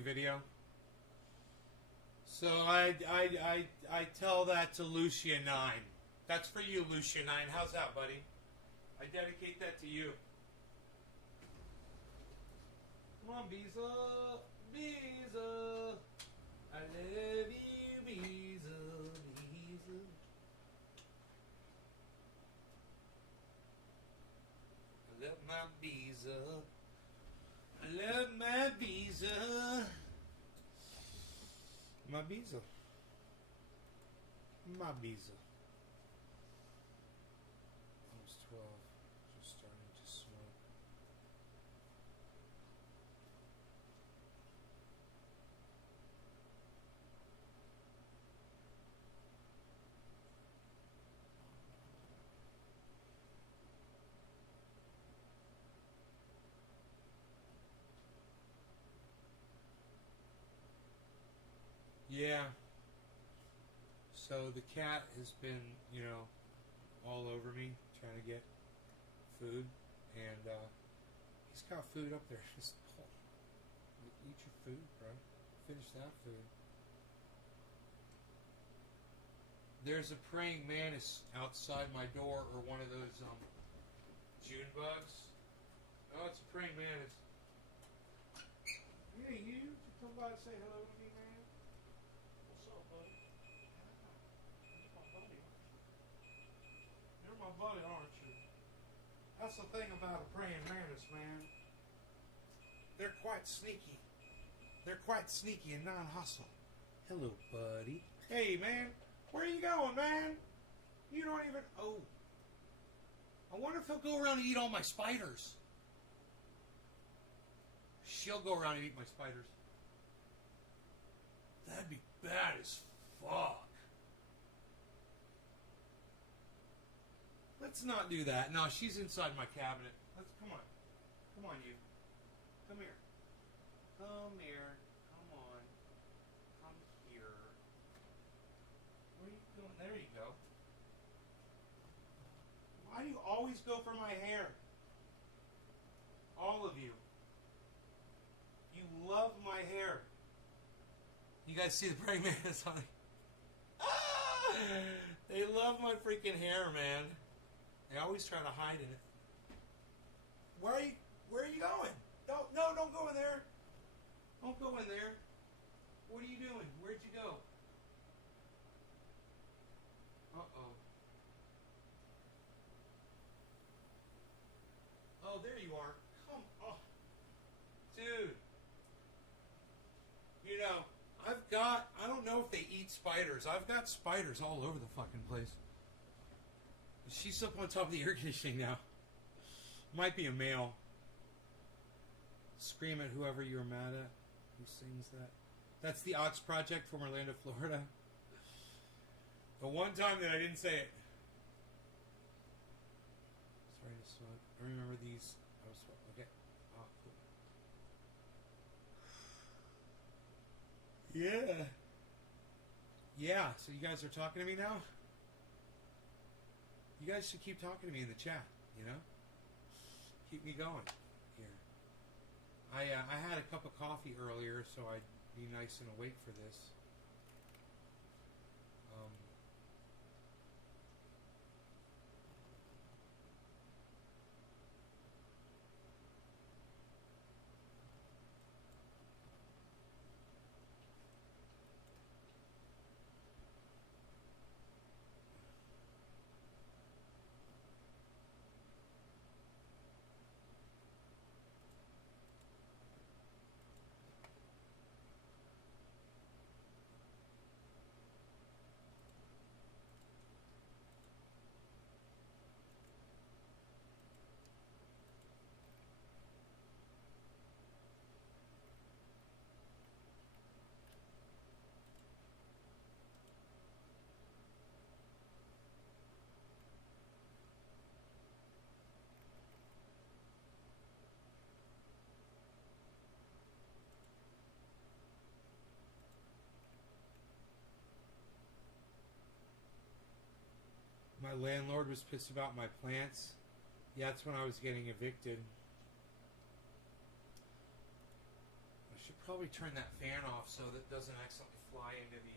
video. So I tell that to Lucia9. That's for you, Lucia9. How's that, buddy? I dedicate that to you. Come on, Beezel. Beezel. I love you, Beezel. Beezel. I love my Beezel. I love my Beezel. My Beezel. My Beezel. Almost 12. Just starting to smoke. Yeah. So the cat has been, you know, all over me trying to get food, and he's got food up there. Just eat your food, bro. Finish that food. There's a praying mantis outside my door, or one of those June bugs. Oh, it's a praying mantis. Hey, you come by and say hello to me, man. What's up, buddy? You're my buddy. You're my buddy, aren't you? That's the thing about a praying mantis, man. They're quite sneaky. They're quite sneaky and non-hostile. Hello, buddy. Hey, man. Where are you going, man? You don't even... Oh. I wonder if he'll go around and eat all my spiders. She'll go around and eat my spiders. That'd be bad as fuck. Let's not do that. No, she's inside my cabinet. Let's come on. Come on, you. Come here. Come here. Come on. Come here. Where are you going? There you go. Why do you always go for my hair? All of you. You love my hair. You guys see the praying mantis on it? Ah! They love my freaking hair, man. They always try to hide in it. Where are you going? Don't go in there. Don't go in there. What are you doing? Where'd you go? Uh-oh. Oh, there you are. Come on. Dude. You know, I don't know if they eat spiders. I've got spiders all over the fucking place. She's up on top of the air conditioning now. Might be a male. Scream at whoever you're mad at. Who sings that? That's the Ox Project from Orlando, Florida. The one time that I didn't say it. Sorry to smoke. I remember these. I was okay. Oh, cool. Yeah. Yeah, so you guys are talking to me now? You guys should keep talking to me in the chat, you know? Keep me going here. I had a cup of coffee earlier, so I'd be nice and awake for this. My landlord was pissed about my plants. Yeah, that's when I was getting evicted. Should probably turn that fan off so that it doesn't accidentally fly into the.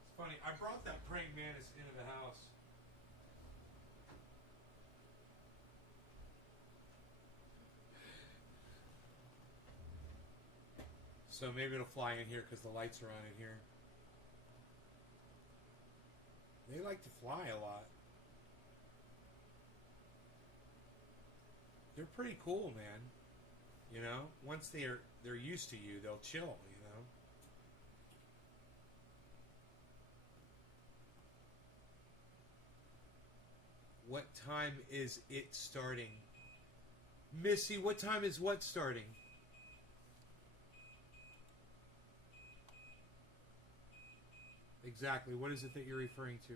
It's funny. I brought that praying mantis into the house. So maybe it'll fly in here because the lights are on in here. They like to fly a lot. They're pretty cool, man. You know, once they're used to you, they'll chill. You know. What time is it starting? Missy, what time is what starting? Exactly. What is it that you're referring to?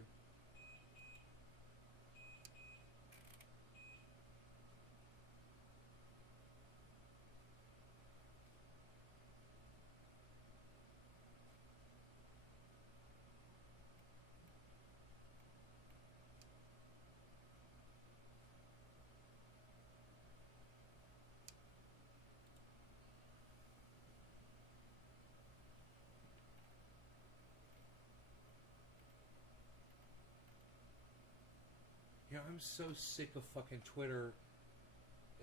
Yeah, I'm so sick of fucking Twitter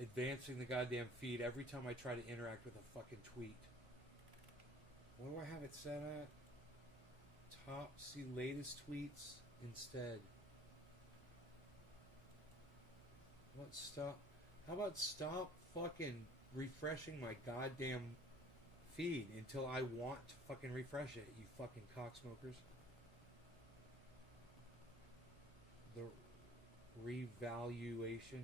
advancing the goddamn feed every time I try to interact with a fucking tweet. What do I have it set at? Top, see latest tweets instead. What, stop? How about stop fucking refreshing my goddamn feed until I want to fucking refresh it, you fucking cocksmokers. The revaluation.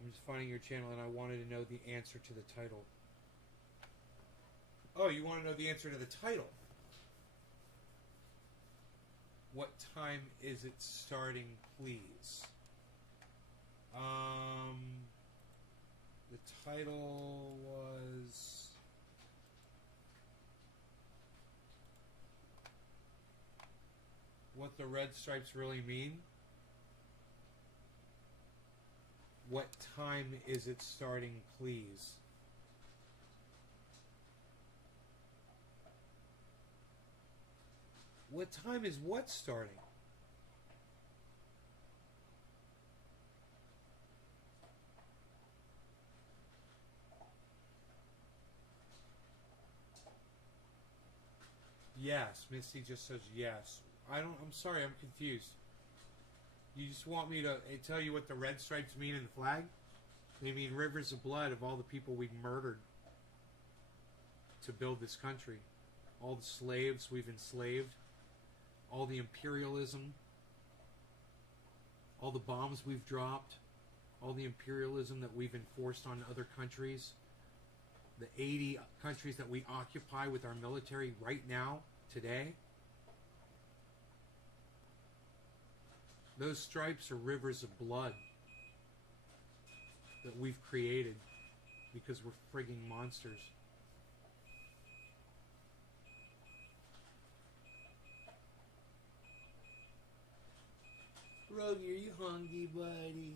I'm just finding your channel and I wanted to know the answer to the title. Oh, you want to know the answer to the title? What time is it starting, please? The title was... What the red stripes really mean? What time is it starting, please? What time is what starting? Yes, Misty just says yes. I'm sorry, I'm confused. You just want me to tell you what the red stripes mean in the flag? They mean rivers of blood of all the people we murdered to build this country. All the slaves we've enslaved. All the imperialism. All the bombs we've dropped. All the imperialism that we've enforced on other countries. The 80 countries that we occupy with our military right now, today. Those stripes are rivers of blood that we've created because we're frigging monsters. Roger, you hungry, buddy?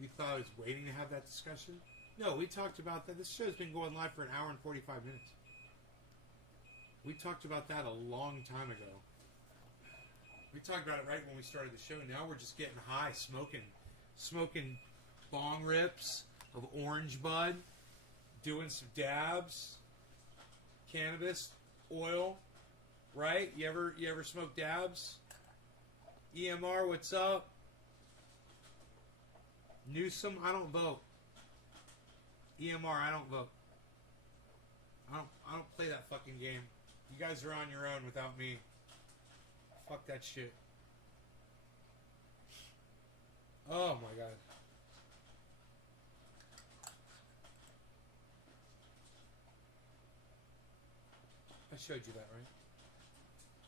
You thought I was waiting to have that discussion? No, we talked about that. This show's been going live for an hour and 45 minutes. We talked about that a long time ago. We talked about it right when we started the show. Now we're just getting high, smoking bong rips of orange bud, doing some dabs, cannabis, oil, right? You ever smoke dabs? EMR, what's up? Newsom, I don't vote. EMR, I don't vote. I don't play that fucking game. You guys are on your own without me. Fuck that shit. Oh my god. I showed you that, right?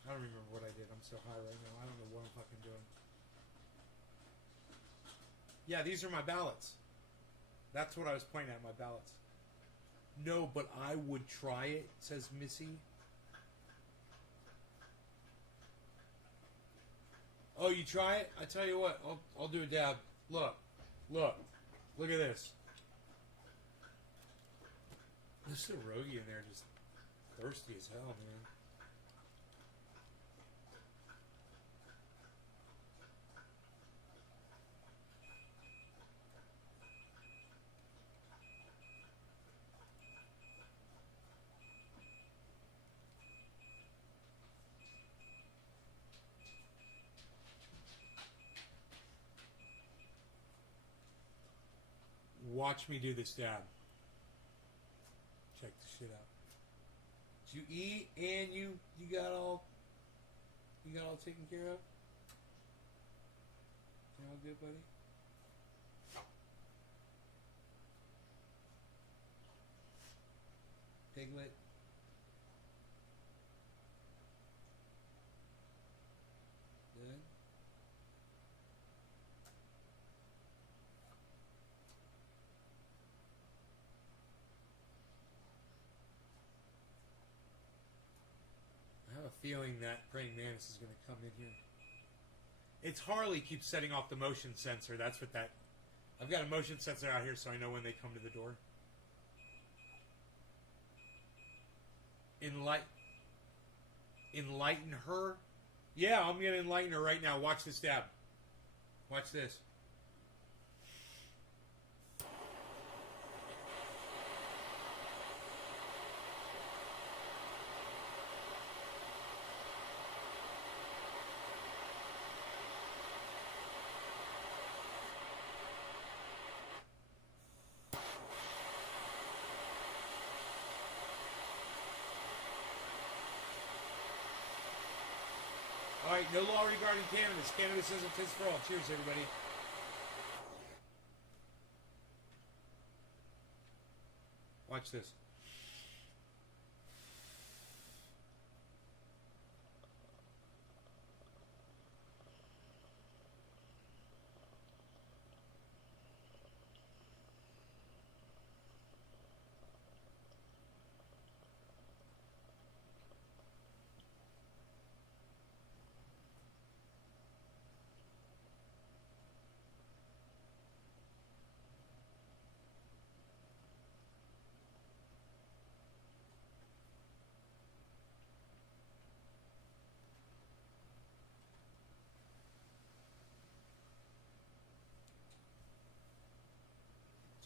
I don't remember what I did. I'm so high right now. I don't know what I'm fucking doing. Yeah, these are my ballots. That's what I was pointing at, my ballots. No, but I would try it, says Missy. Oh, you try it? I tell you what, I'll do a dab. Look at this. There's a Rogie in there, just thirsty as hell, man. Watch me do this dab. Check this shit out. Did you eat and you got all taken care of? You all good, buddy? Piglet. Good. I have a feeling that praying mantis is going to come in here. It's Harley keeps setting off the motion sensor. That's what that... I've got a motion sensor out here so I know when they come to the door. Enlighten her? Yeah, I'm going to enlighten her right now. Watch this dab. Watch this. All right, no law regarding cannabis. Cannabis isn't fist for all. Cheers, everybody. Watch this.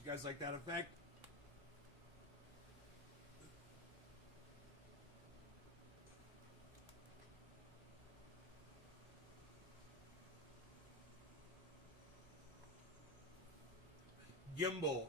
You guys like that effect? Gimbal.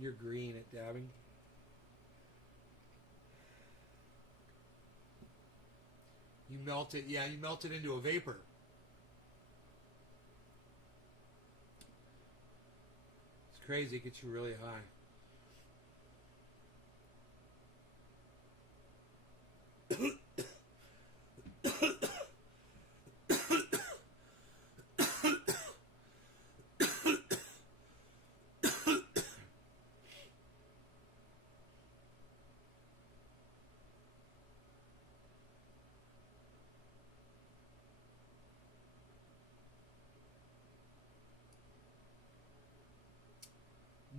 You're green at dabbing. You melt it, yeah, you melt it into a vapor. It's crazy, it gets you really high.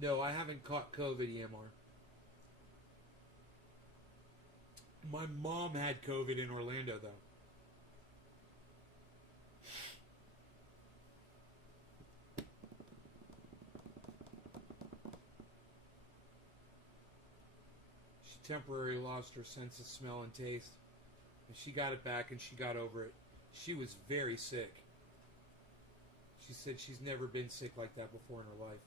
No, I haven't caught COVID, EMR. My mom had COVID in Orlando, though. She temporarily lost her sense of smell and taste. And she got it back and she got over it. She was very sick. She said she's never been sick like that before in her life.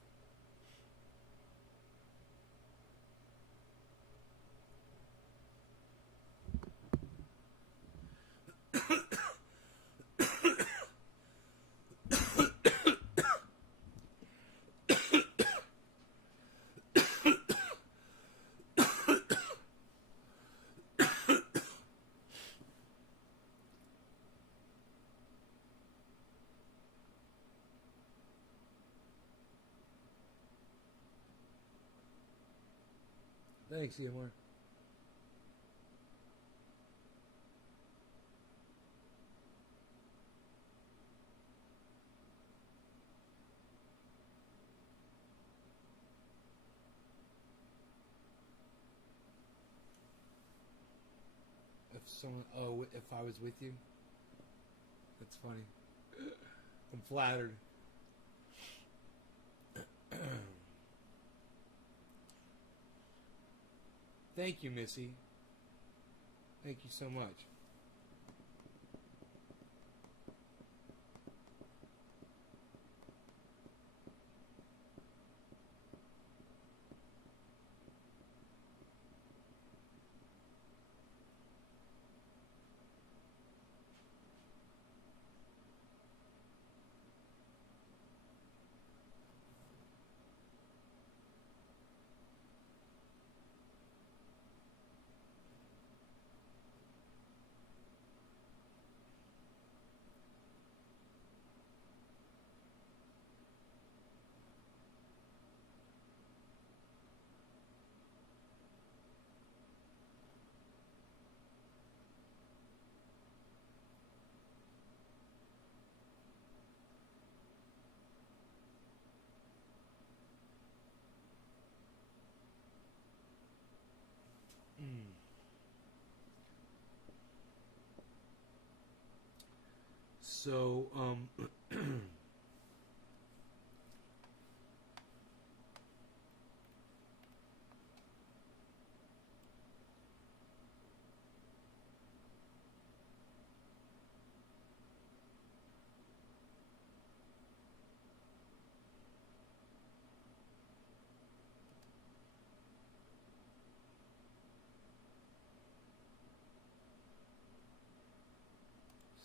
Thanks, EMR. If I was with you? That's funny. I'm flattered. Thank you, Missy. Thank you so much. So,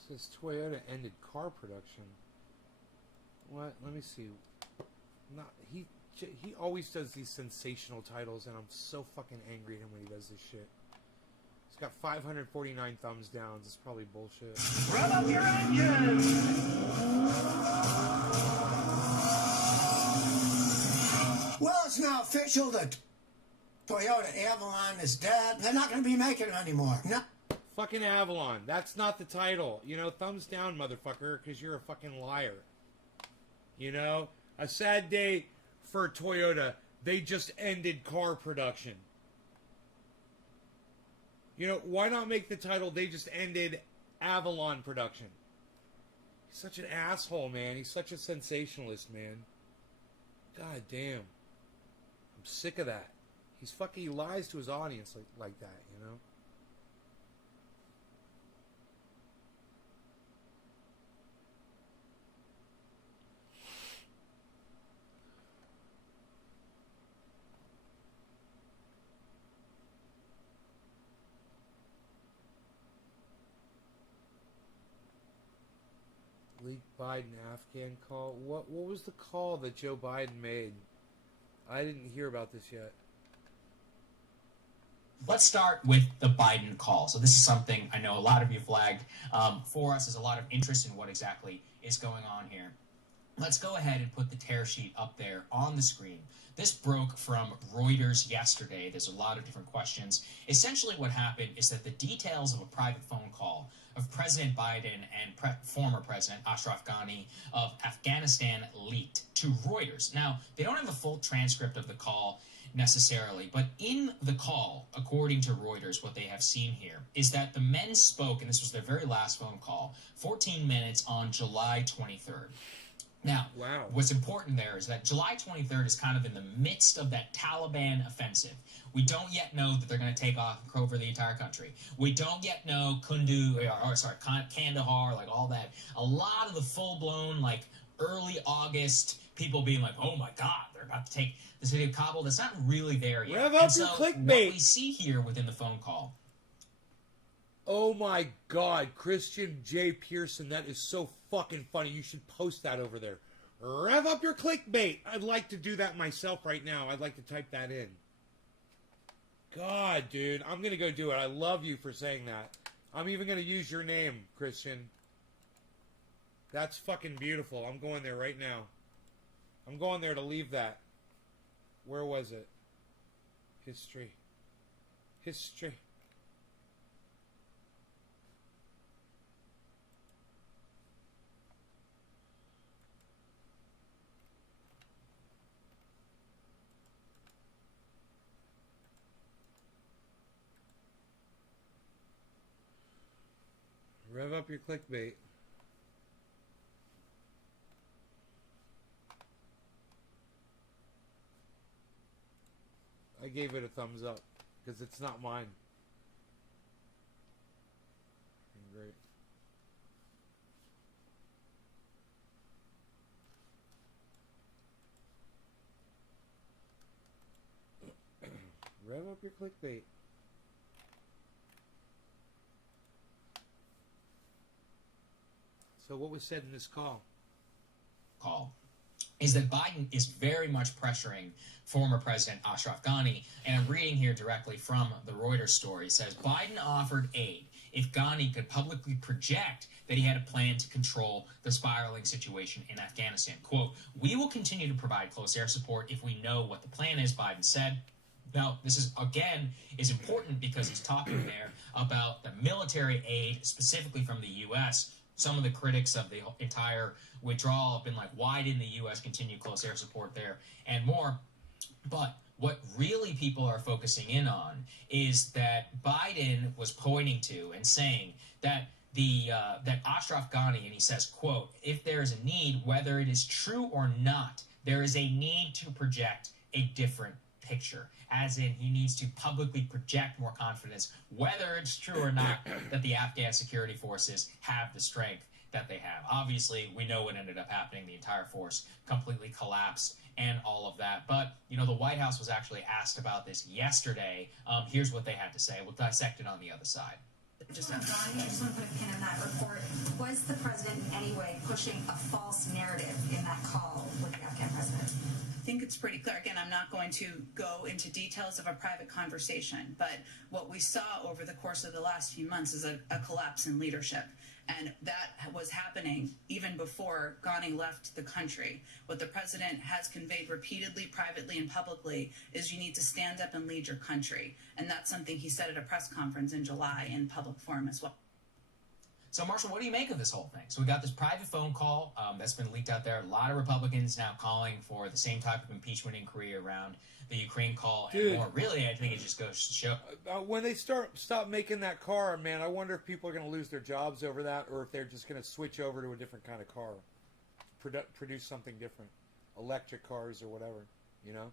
says Toyota ended car production. What? Let me see. Not he always does these sensational titles, and I'm so fucking angry at him when he does this shit. He's got 549 thumbs down. It's probably bullshit. Rev up your engines! Well, it's now official that Toyota Avalon is dead. They're not going to be making it anymore. No. Fucking Avalon. That's not the title. You know, thumbs down, motherfucker, because you're a fucking liar. You know? A sad day for Toyota. They just ended car production. You know, why not make the title, they just ended Avalon production? He's such an asshole, man. He's such a sensationalist, man. God damn. I'm sick of that. He lies to his audience like that, you know? Leaked Biden Afghan call. What was the call that Joe Biden made? I didn't hear about this yet. Let's start with the Biden call. So this is something I know a lot of you flagged for us. There's a lot of interest in what exactly is going on here. let's go ahead and put the tear sheet up there on the screen. This broke from Reuters yesterday. There's a lot of different questions. Essentially what happened is that the details of a private phone call of President Biden and former President Ashraf Ghani of Afghanistan leaked to Reuters. Now, they don't have a full transcript of the call necessarily, but in the call, according to Reuters, what they have seen here is that the men spoke, and this was their very last phone call, 14 minutes on July 23rd. Now, what's important there is that July 23rd is kind of in the midst of that Taliban offensive. We don't yet know that they're going to take off and over the entire country. We don't yet know Kandahar, like all that. A lot of the full-blown, like, early August, people being like, oh my God, they're about to take the city of Kabul. That's not really there yet. Rev up your clickbait. What we see here within the phone call. Oh my God, Christian J. Pearson, that is so fucking funny. You should post that over there. Rev up your clickbait. I'd like to do that myself right now. I'd like to type that in. God, dude, I'm going to go do it. I love you for saying that. I'm even going to use your name, Christian. That's fucking beautiful. I'm going there right now. I'm going there to leave that. Where was it? History. History. Rev up your clickbait. I gave it a thumbs up because it's not mine. Great. Rev up your clickbait. So what was said in this call is that Biden is very much pressuring former President Ashraf Ghani, and I'm reading here directly from the Reuters story. It says, Biden offered aid if Ghani could publicly project that he had a plan to control the spiraling situation in Afghanistan. Quote, we will continue to provide close air support if we know what the plan is, Biden said. Now, this is, again, is important because he's talking there about the military aid, specifically from the U.S., some of the critics of the entire withdrawal have been like, why didn't the U.S. continue close air support there and more? But what really people are focusing in on is that Biden was pointing to and saying that that Ashraf Ghani, and he says, quote, if there is a need, whether it is true or not, there is a need to project a different picture, as in he needs to publicly project more confidence, whether it's true or not, that the Afghan security forces have the strength that they have. Obviously, we know what ended up happening. The entire force completely collapsed and all of that. But, you know, the White House was actually asked about this yesterday. Here's what they had to say. We'll dissect it on the other side. Just want to put a pin in that report. Was the president in any way pushing a false narrative in that call with the Afghan president? I think it's pretty clear. Again, I'm not going to go into details of a private conversation, but what we saw over the course of the last few months is a collapse in leadership. And that was happening even before Ghani left the country. What the president has conveyed repeatedly, privately, and publicly is you need to stand up and lead your country. And that's something he said at a press conference in July in public forum as well. So, Marshall, what do you make of this whole thing? So we got this private phone call that's been leaked out there. A lot of Republicans now calling for the same type of impeachment inquiry around the Ukraine call and more. Really, I think it just goes to show. When they stop making that car, man, I wonder if people are going to lose their jobs over that, or if they're just going to switch over to a different kind of car, produce something different, electric cars or whatever, you know?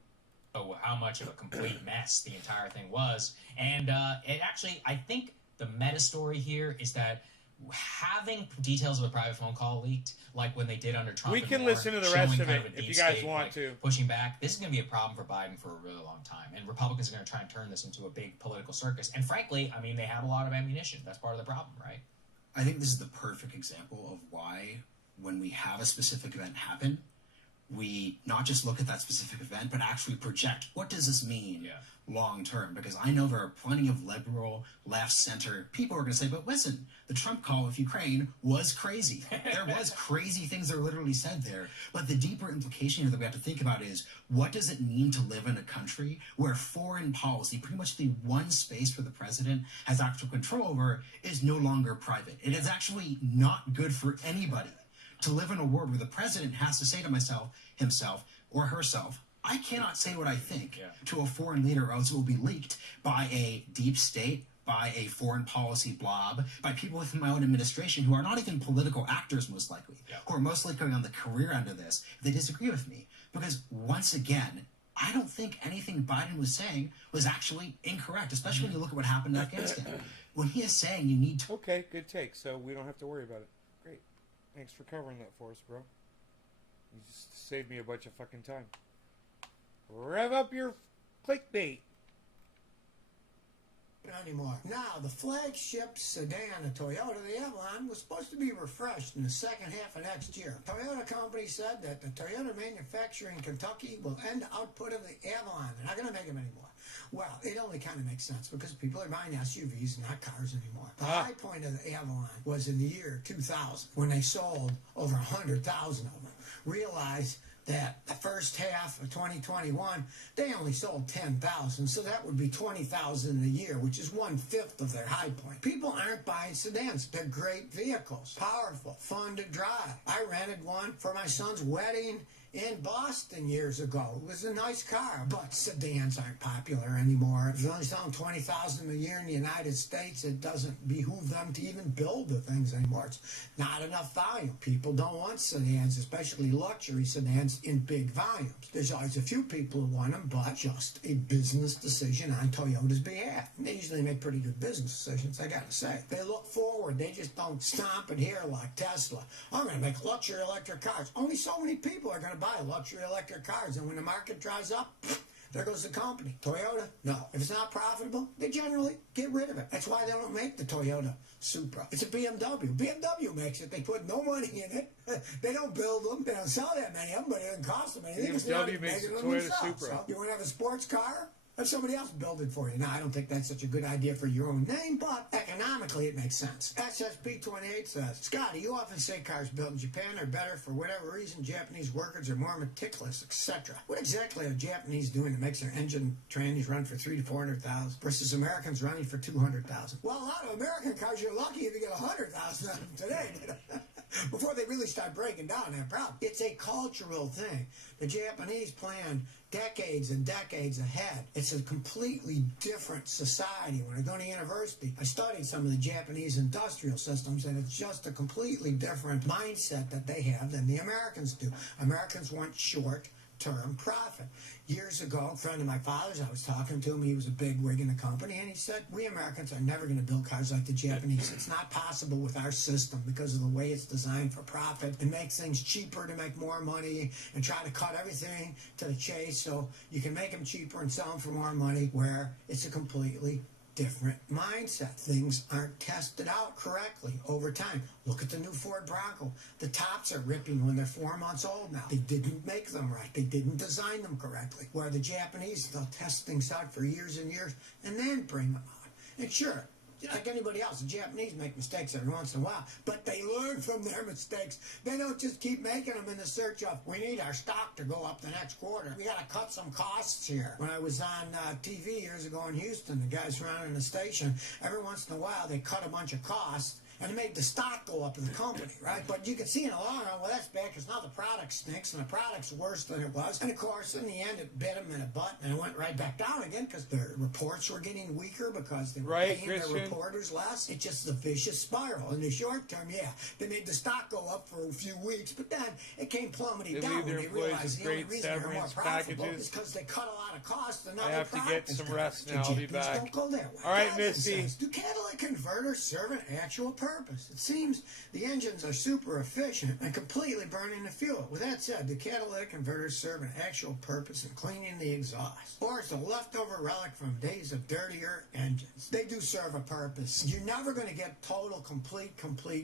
Oh, how much of a complete mess the entire thing was. And it actually, I think the meta story here is that having details of a private phone call leaked, like when they did under Trump, we can listen to the rest of it if you guys want to. Pushing back, this is going to be a problem for Biden for a really long time, and Republicans are going to try and turn this into a big political circus. And frankly, I mean, they have a lot of ammunition. That's part of the problem, right? I think this is the perfect example of why, when we have a specific event happen, we not just look at that specific event, but actually project what does this mean long term? Because I know there are plenty of liberal, left, center people who are going to say, but listen, the Trump call with Ukraine was crazy. There was crazy things that are literally said there. But the deeper implication here that we have to think about is, what does it mean to live in a country where foreign policy, pretty much the one space where the president has actual control over, is no longer private? It is actually not good for anybody to live in a world where the president has to say to himself or herself, I cannot say what I think to a foreign leader, or else it will be leaked by a deep state, by a foreign policy blob, by people within my own administration who are not even political actors, most likely, who are most likely on the career end of this, if they disagree with me. Because once again, I don't think anything Biden was saying was actually incorrect, especially when you look at what happened in Afghanistan. When he is saying you need to... Okay, good take. So we don't have to worry about it. Great. Thanks for covering that for us, bro. You just saved me a bunch of fucking time. Rev up your clickbait. Anymore. Now, the flagship sedan, the Toyota, the Avalon, was supposed to be refreshed in the second half of next year. Toyota company said that the Toyota manufacturer in Kentucky will end the output of the Avalon. They're not going to make them anymore. Well, it only kind of makes sense because people are buying SUVs, not cars anymore. The high point of the Avalon was in the year 2000 when they sold over 100,000 of them. Realize that the first half of 2021, they only sold 10,000, so that would be 20,000 a year, which is 1/5 of their high point. People aren't buying sedans. They're great vehicles, powerful, fun to drive. I rented one for my son's wedding in Boston years ago. It was a nice car, but sedans aren't popular anymore. If you're only selling 20,000 a year in the United States, it doesn't behoove them to even build the things anymore. It's not enough volume. People don't want sedans, especially luxury sedans in big volumes. There's always a few people who want them, but just a business decision on Toyota's behalf. And they usually make pretty good business decisions, I gotta say. They look forward. They just don't stomp it here like Tesla. I'm gonna make luxury electric cars. Only so many people are gonna buy luxury electric cars, and when the market dries up, there goes the company. Toyota, no. If it's not profitable, they generally get rid of it. That's why they don't make the Toyota Supra. It's a BMW. BMW makes it. They put no money in it. They don't build them. They don't sell that many of them, but it doesn't cost them anything. BMW makes the Toyota Supra. So you want to have a sports car? Let somebody else build it for you. Now, I don't think that's such a good idea for your own name, but economically it makes sense. SSP28 says, Scotty, you often say cars built in Japan are better for whatever reason. Japanese workers are more meticulous, etc. What exactly are Japanese doing that makes their engine trannies run for $300,000 to $400,000 versus Americans running for $200,000? Well, a lot of American cars, you're lucky if you get $100,000 out of them today. Before they really start breaking down that problem. It's a cultural thing. The Japanese plan decades and decades ahead. It's a completely different society. When I go to university, I studied some of the Japanese industrial systems, and it's just a completely different mindset that they have than the Americans do. Americans want short-term profit. Years ago, a friend of my father's, I was talking to him, he was a big wig in the company, and he said, we Americans are never going to build cars like the Japanese. It's not possible with our system because of the way it's designed for profit and make things cheaper to make more money and try to cut everything to the chase so you can make them cheaper and sell them for more money, where it's a completely different mindset. Things aren't tested out correctly over time. Look at the new Ford Bronco. The tops are ripping when they're 4 months old now. They didn't make them right. They didn't design them correctly. Where the Japanese, they'll test things out for years and years and then bring them out. And sure, like anybody else, the Japanese make mistakes every once in a while, but they learn from their mistakes. They don't just keep making them in the search of, we need our stock to go up the next quarter. We got to cut some costs here. When I was on TV years ago in Houston, the guys running the station, every once in a while they cut a bunch of costs and it made the stock go up in the company, right? But you can see in the long run, well, that's bad because now the product stinks and the product's worse than it was. And of course, in the end, it bit them in a butt and it went right back down again because their reports were getting weaker because they were paying their reporters less. It's just a vicious spiral. In the short term, yeah, they made the stock go up for a few weeks, but then it came plummeting down when they realized the only reason they're more profitable is because they cut a lot of costs and now I have to get some rest now. I'll be back. Don't go there. All right, Missy. Do catalytic converters serve an actual purpose? purpose. It seems the engines are super efficient and completely burning the fuel. With that said, the catalytic converters serve an actual purpose in cleaning the exhaust, or it's a leftover relic from days of dirtier engines. They do serve a purpose. You're never going to get total, complete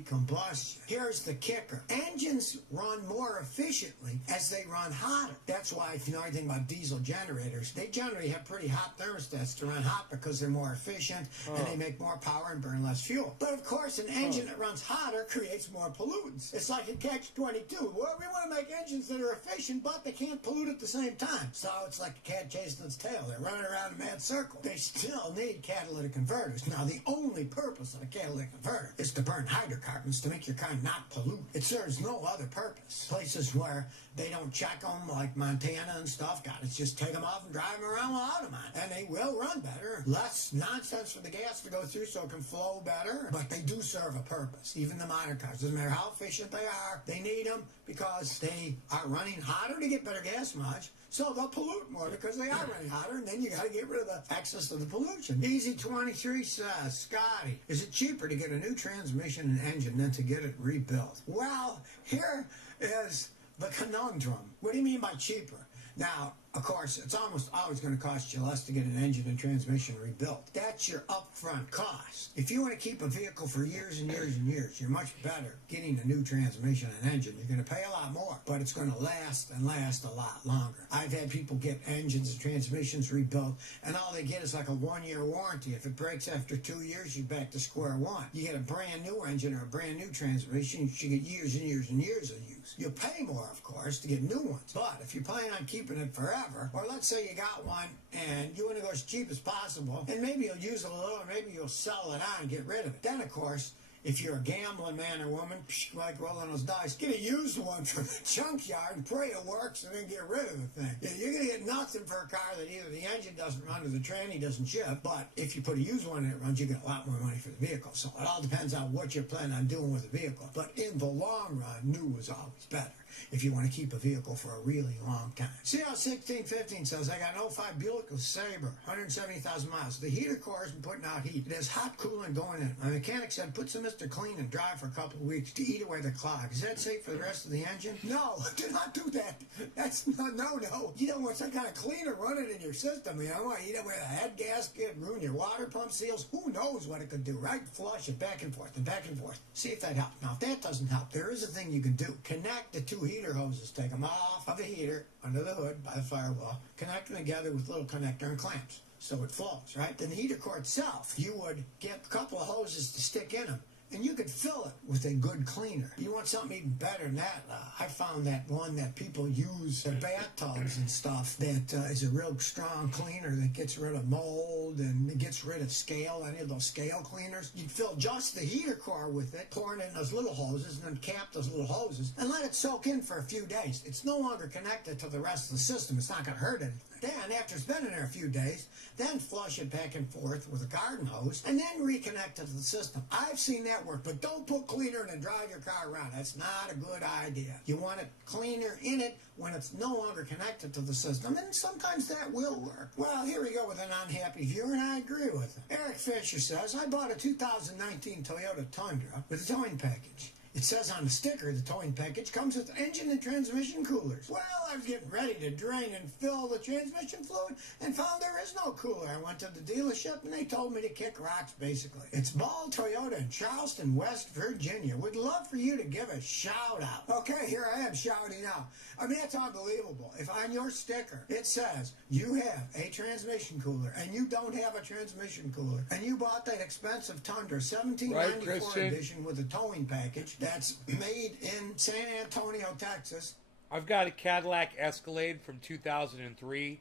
combustion. Here's the kicker. Engines run more efficiently as they run hotter. That's why, if you know anything about diesel generators, they generally have pretty hot thermostats to run hot because they're more efficient and they make more power and burn less fuel. But of course, an engine that runs hotter creates more pollutants. It's like a catch-22. Well, we want to make engines that are efficient, but they can't pollute at the same time. So it's like a cat chasing its tail. They're running around in a mad circle. They still need catalytic converters. Now, the only purpose of a catalytic converter is to burn hydrocarbons to make your car not pollute. It serves no other purpose. Places where they don't check them, like Montana and stuff, it's just take them off and drive them around without them on. And they will run better. Less nonsense for the gas to go through so it can flow better. But they do serve a purpose. Even the modern cars. Doesn't matter how efficient they are. They need them because they are running hotter to get better gas mileage. So they'll pollute more because they are running hotter, and then you got to get rid of the excess of the pollution. Easy23 says, Scotty, is it cheaper to get a new transmission and engine than to get it rebuilt? Well, here is the conundrum. What do you mean by cheaper? Now, of course, it's almost always going to cost you less to get an engine and transmission rebuilt. That's your upfront cost. If you want to keep a vehicle for years and years and years, you're much better getting a new transmission and engine. You're going to pay a lot more, but it's going to last and last a lot longer. I've had people get engines and transmissions rebuilt, and all they get is like a 1-year warranty. If it breaks after 2 years, you're back to square one. You get a brand new engine or a brand new transmission, you should get years and years and years of use. You'll pay more, of course, to get new ones, but if you plan on keeping it forever, or let's say you got one and you want to go as cheap as possible, and maybe you'll use it a little, or maybe you'll sell it on and get rid of it. Then, of course, if you're a gambling man or woman, like rolling those dice, get a used one from the junkyard and pray it works and then get rid of the thing. You're going to get nothing for a car that either the engine doesn't run or the tranny doesn't ship, but if you put a used one and it runs, you get a lot more money for the vehicle. So it all depends on what you're planning on doing with the vehicle. But in the long run, new is always better if you want to keep a vehicle for a really long time. CL1615 says, I got an 05 Buick Sabre, 170,000 miles. The heater core isn't putting out heat. It has hot coolant going in. My mechanic said, put some Mr. Clean and dry for a couple of weeks to eat away the clog. Is that safe for the rest of the engine? No, do not do that. That's no. You don't want some kind of cleaner running in your system. You don't want to eat away the head gasket, ruin your water pump seals. Who knows what it could do, right? Flush it back and forth and back and forth. See if that helps. Now, if that doesn't help, there is a thing you can do. Connect the two heater hoses. Take them off of the heater under the hood by the firewall. Connect them together with little connector and clamps so it flows, right? Then the heater core itself, you would get a couple of hoses to stick in them, and you could fill it with a good cleaner. You want something even better than that? I found that one that people use in bathtubs and stuff that is a real strong cleaner that gets rid of mold and it gets rid of scale, any of those scale cleaners. You'd fill just the heater core with it, pour it in those little hoses, and then cap those little hoses, and let it soak in for a few days. It's no longer connected to the rest of the system. It's not going to hurt anything. Then, after it's been in there a few days, then flush it back and forth with a garden hose, and then reconnect it to the system. I've seen that work, but don't put cleaner in and drive your car around. That's not a good idea. You want it cleaner in it when it's no longer connected to the system, and sometimes that will work. Well, here we go with an unhappy viewer, and I agree with him. Eric Fisher says, I bought a 2019 Toyota Tundra with a towing package. It says on the sticker the towing package comes with engine and transmission coolers. Well, I was getting ready to drain and fill the transmission fluid and found there is no cooler. I went to the dealership and they told me to kick rocks, basically. It's Ball Toyota in Charleston, West Virginia. Would love for you to give a shout out. Okay, here I am shouting out. I mean, that's unbelievable. If on your sticker it says you have a transmission cooler and you don't have a transmission cooler and you bought that expensive Tundra 1794 edition with a towing package that's made in San Antonio, Texas. I've got a Cadillac Escalade from 2003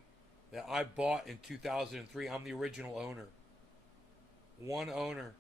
that I bought in 2003. I'm the original owner. One owner.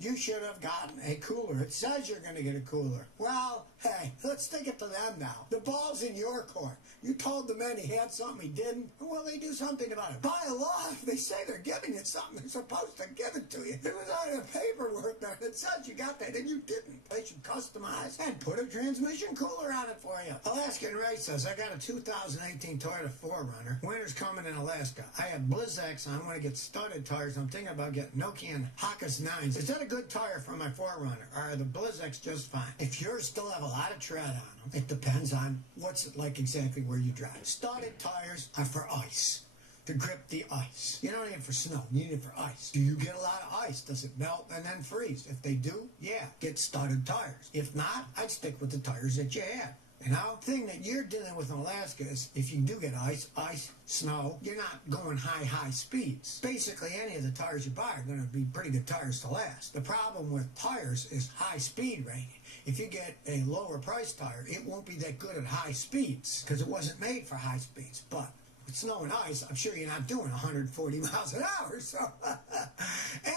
You should have gotten a cooler. It says you're going to get a cooler. Well, hey, let's take it to them now. The ball's in your court. You told the man he had something he didn't. Well, they do something about it. By law, if they say they're giving giving you something. They're supposed to give it to you. It was on the paperwork there that says you got that, and you didn't. They should customize and put a transmission cooler on it for you. Alaskan Ray says, I got a 2018 Toyota 4Runner. Winter's coming in Alaska. I have Blizzaks on. I want to get studded tires. I'm thinking about getting Nokian Hakas 9s. Is that a good tire for my 4Runner? Or are the Blizzaks just fine? If yours still have a lot of tread on them, it depends on what's it like exactly where you drive. Studded tires are for ice, to grip the ice. You don't need it for snow, you need it for ice. Do you get a lot of ice? Does it melt and then freeze? If they do, yeah, get studded tires. If not, I'd stick with the tires that you had. You know, the thing that you're dealing with in Alaska is if you do get ice, snow, you're not going high speeds. Basically, any of the tires you buy are going to be pretty good tires to last. The problem with tires is high speed rating. If you get a lower price tire, it won't be that good at high speeds because it wasn't made for high speeds. But with snow and ice, I'm sure you're not doing 140 miles an hour. So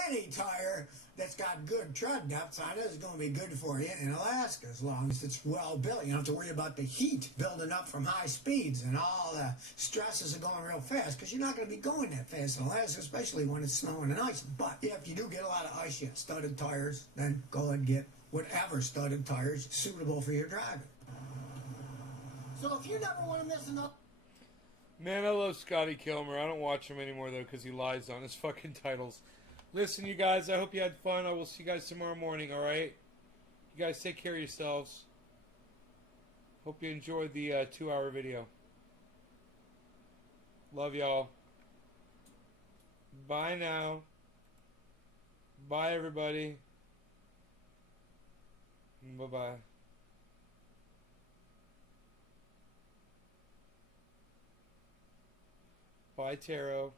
any tire that's got good tread depths on it is going to be good for you in Alaska as long as it's well built. You don't have to worry about the heat building up from high speeds and all the stresses of going real fast because you're not going to be going that fast in Alaska, especially when it's snowing and ice. But if you do get a lot of ice, you have studded tires, then go ahead and get whatever studded tires suitable for your driving. So if you never want to miss another... Man, I love Scotty Kilmer. I don't watch him anymore, though, because he lies on his fucking titles. Listen, you guys, I hope you had fun. I will see you guys tomorrow morning, alright? You guys take care of yourselves. Hope you enjoyed the 2-hour video. Love y'all. Bye now. Bye, everybody. Bye-bye. Bye, Taro.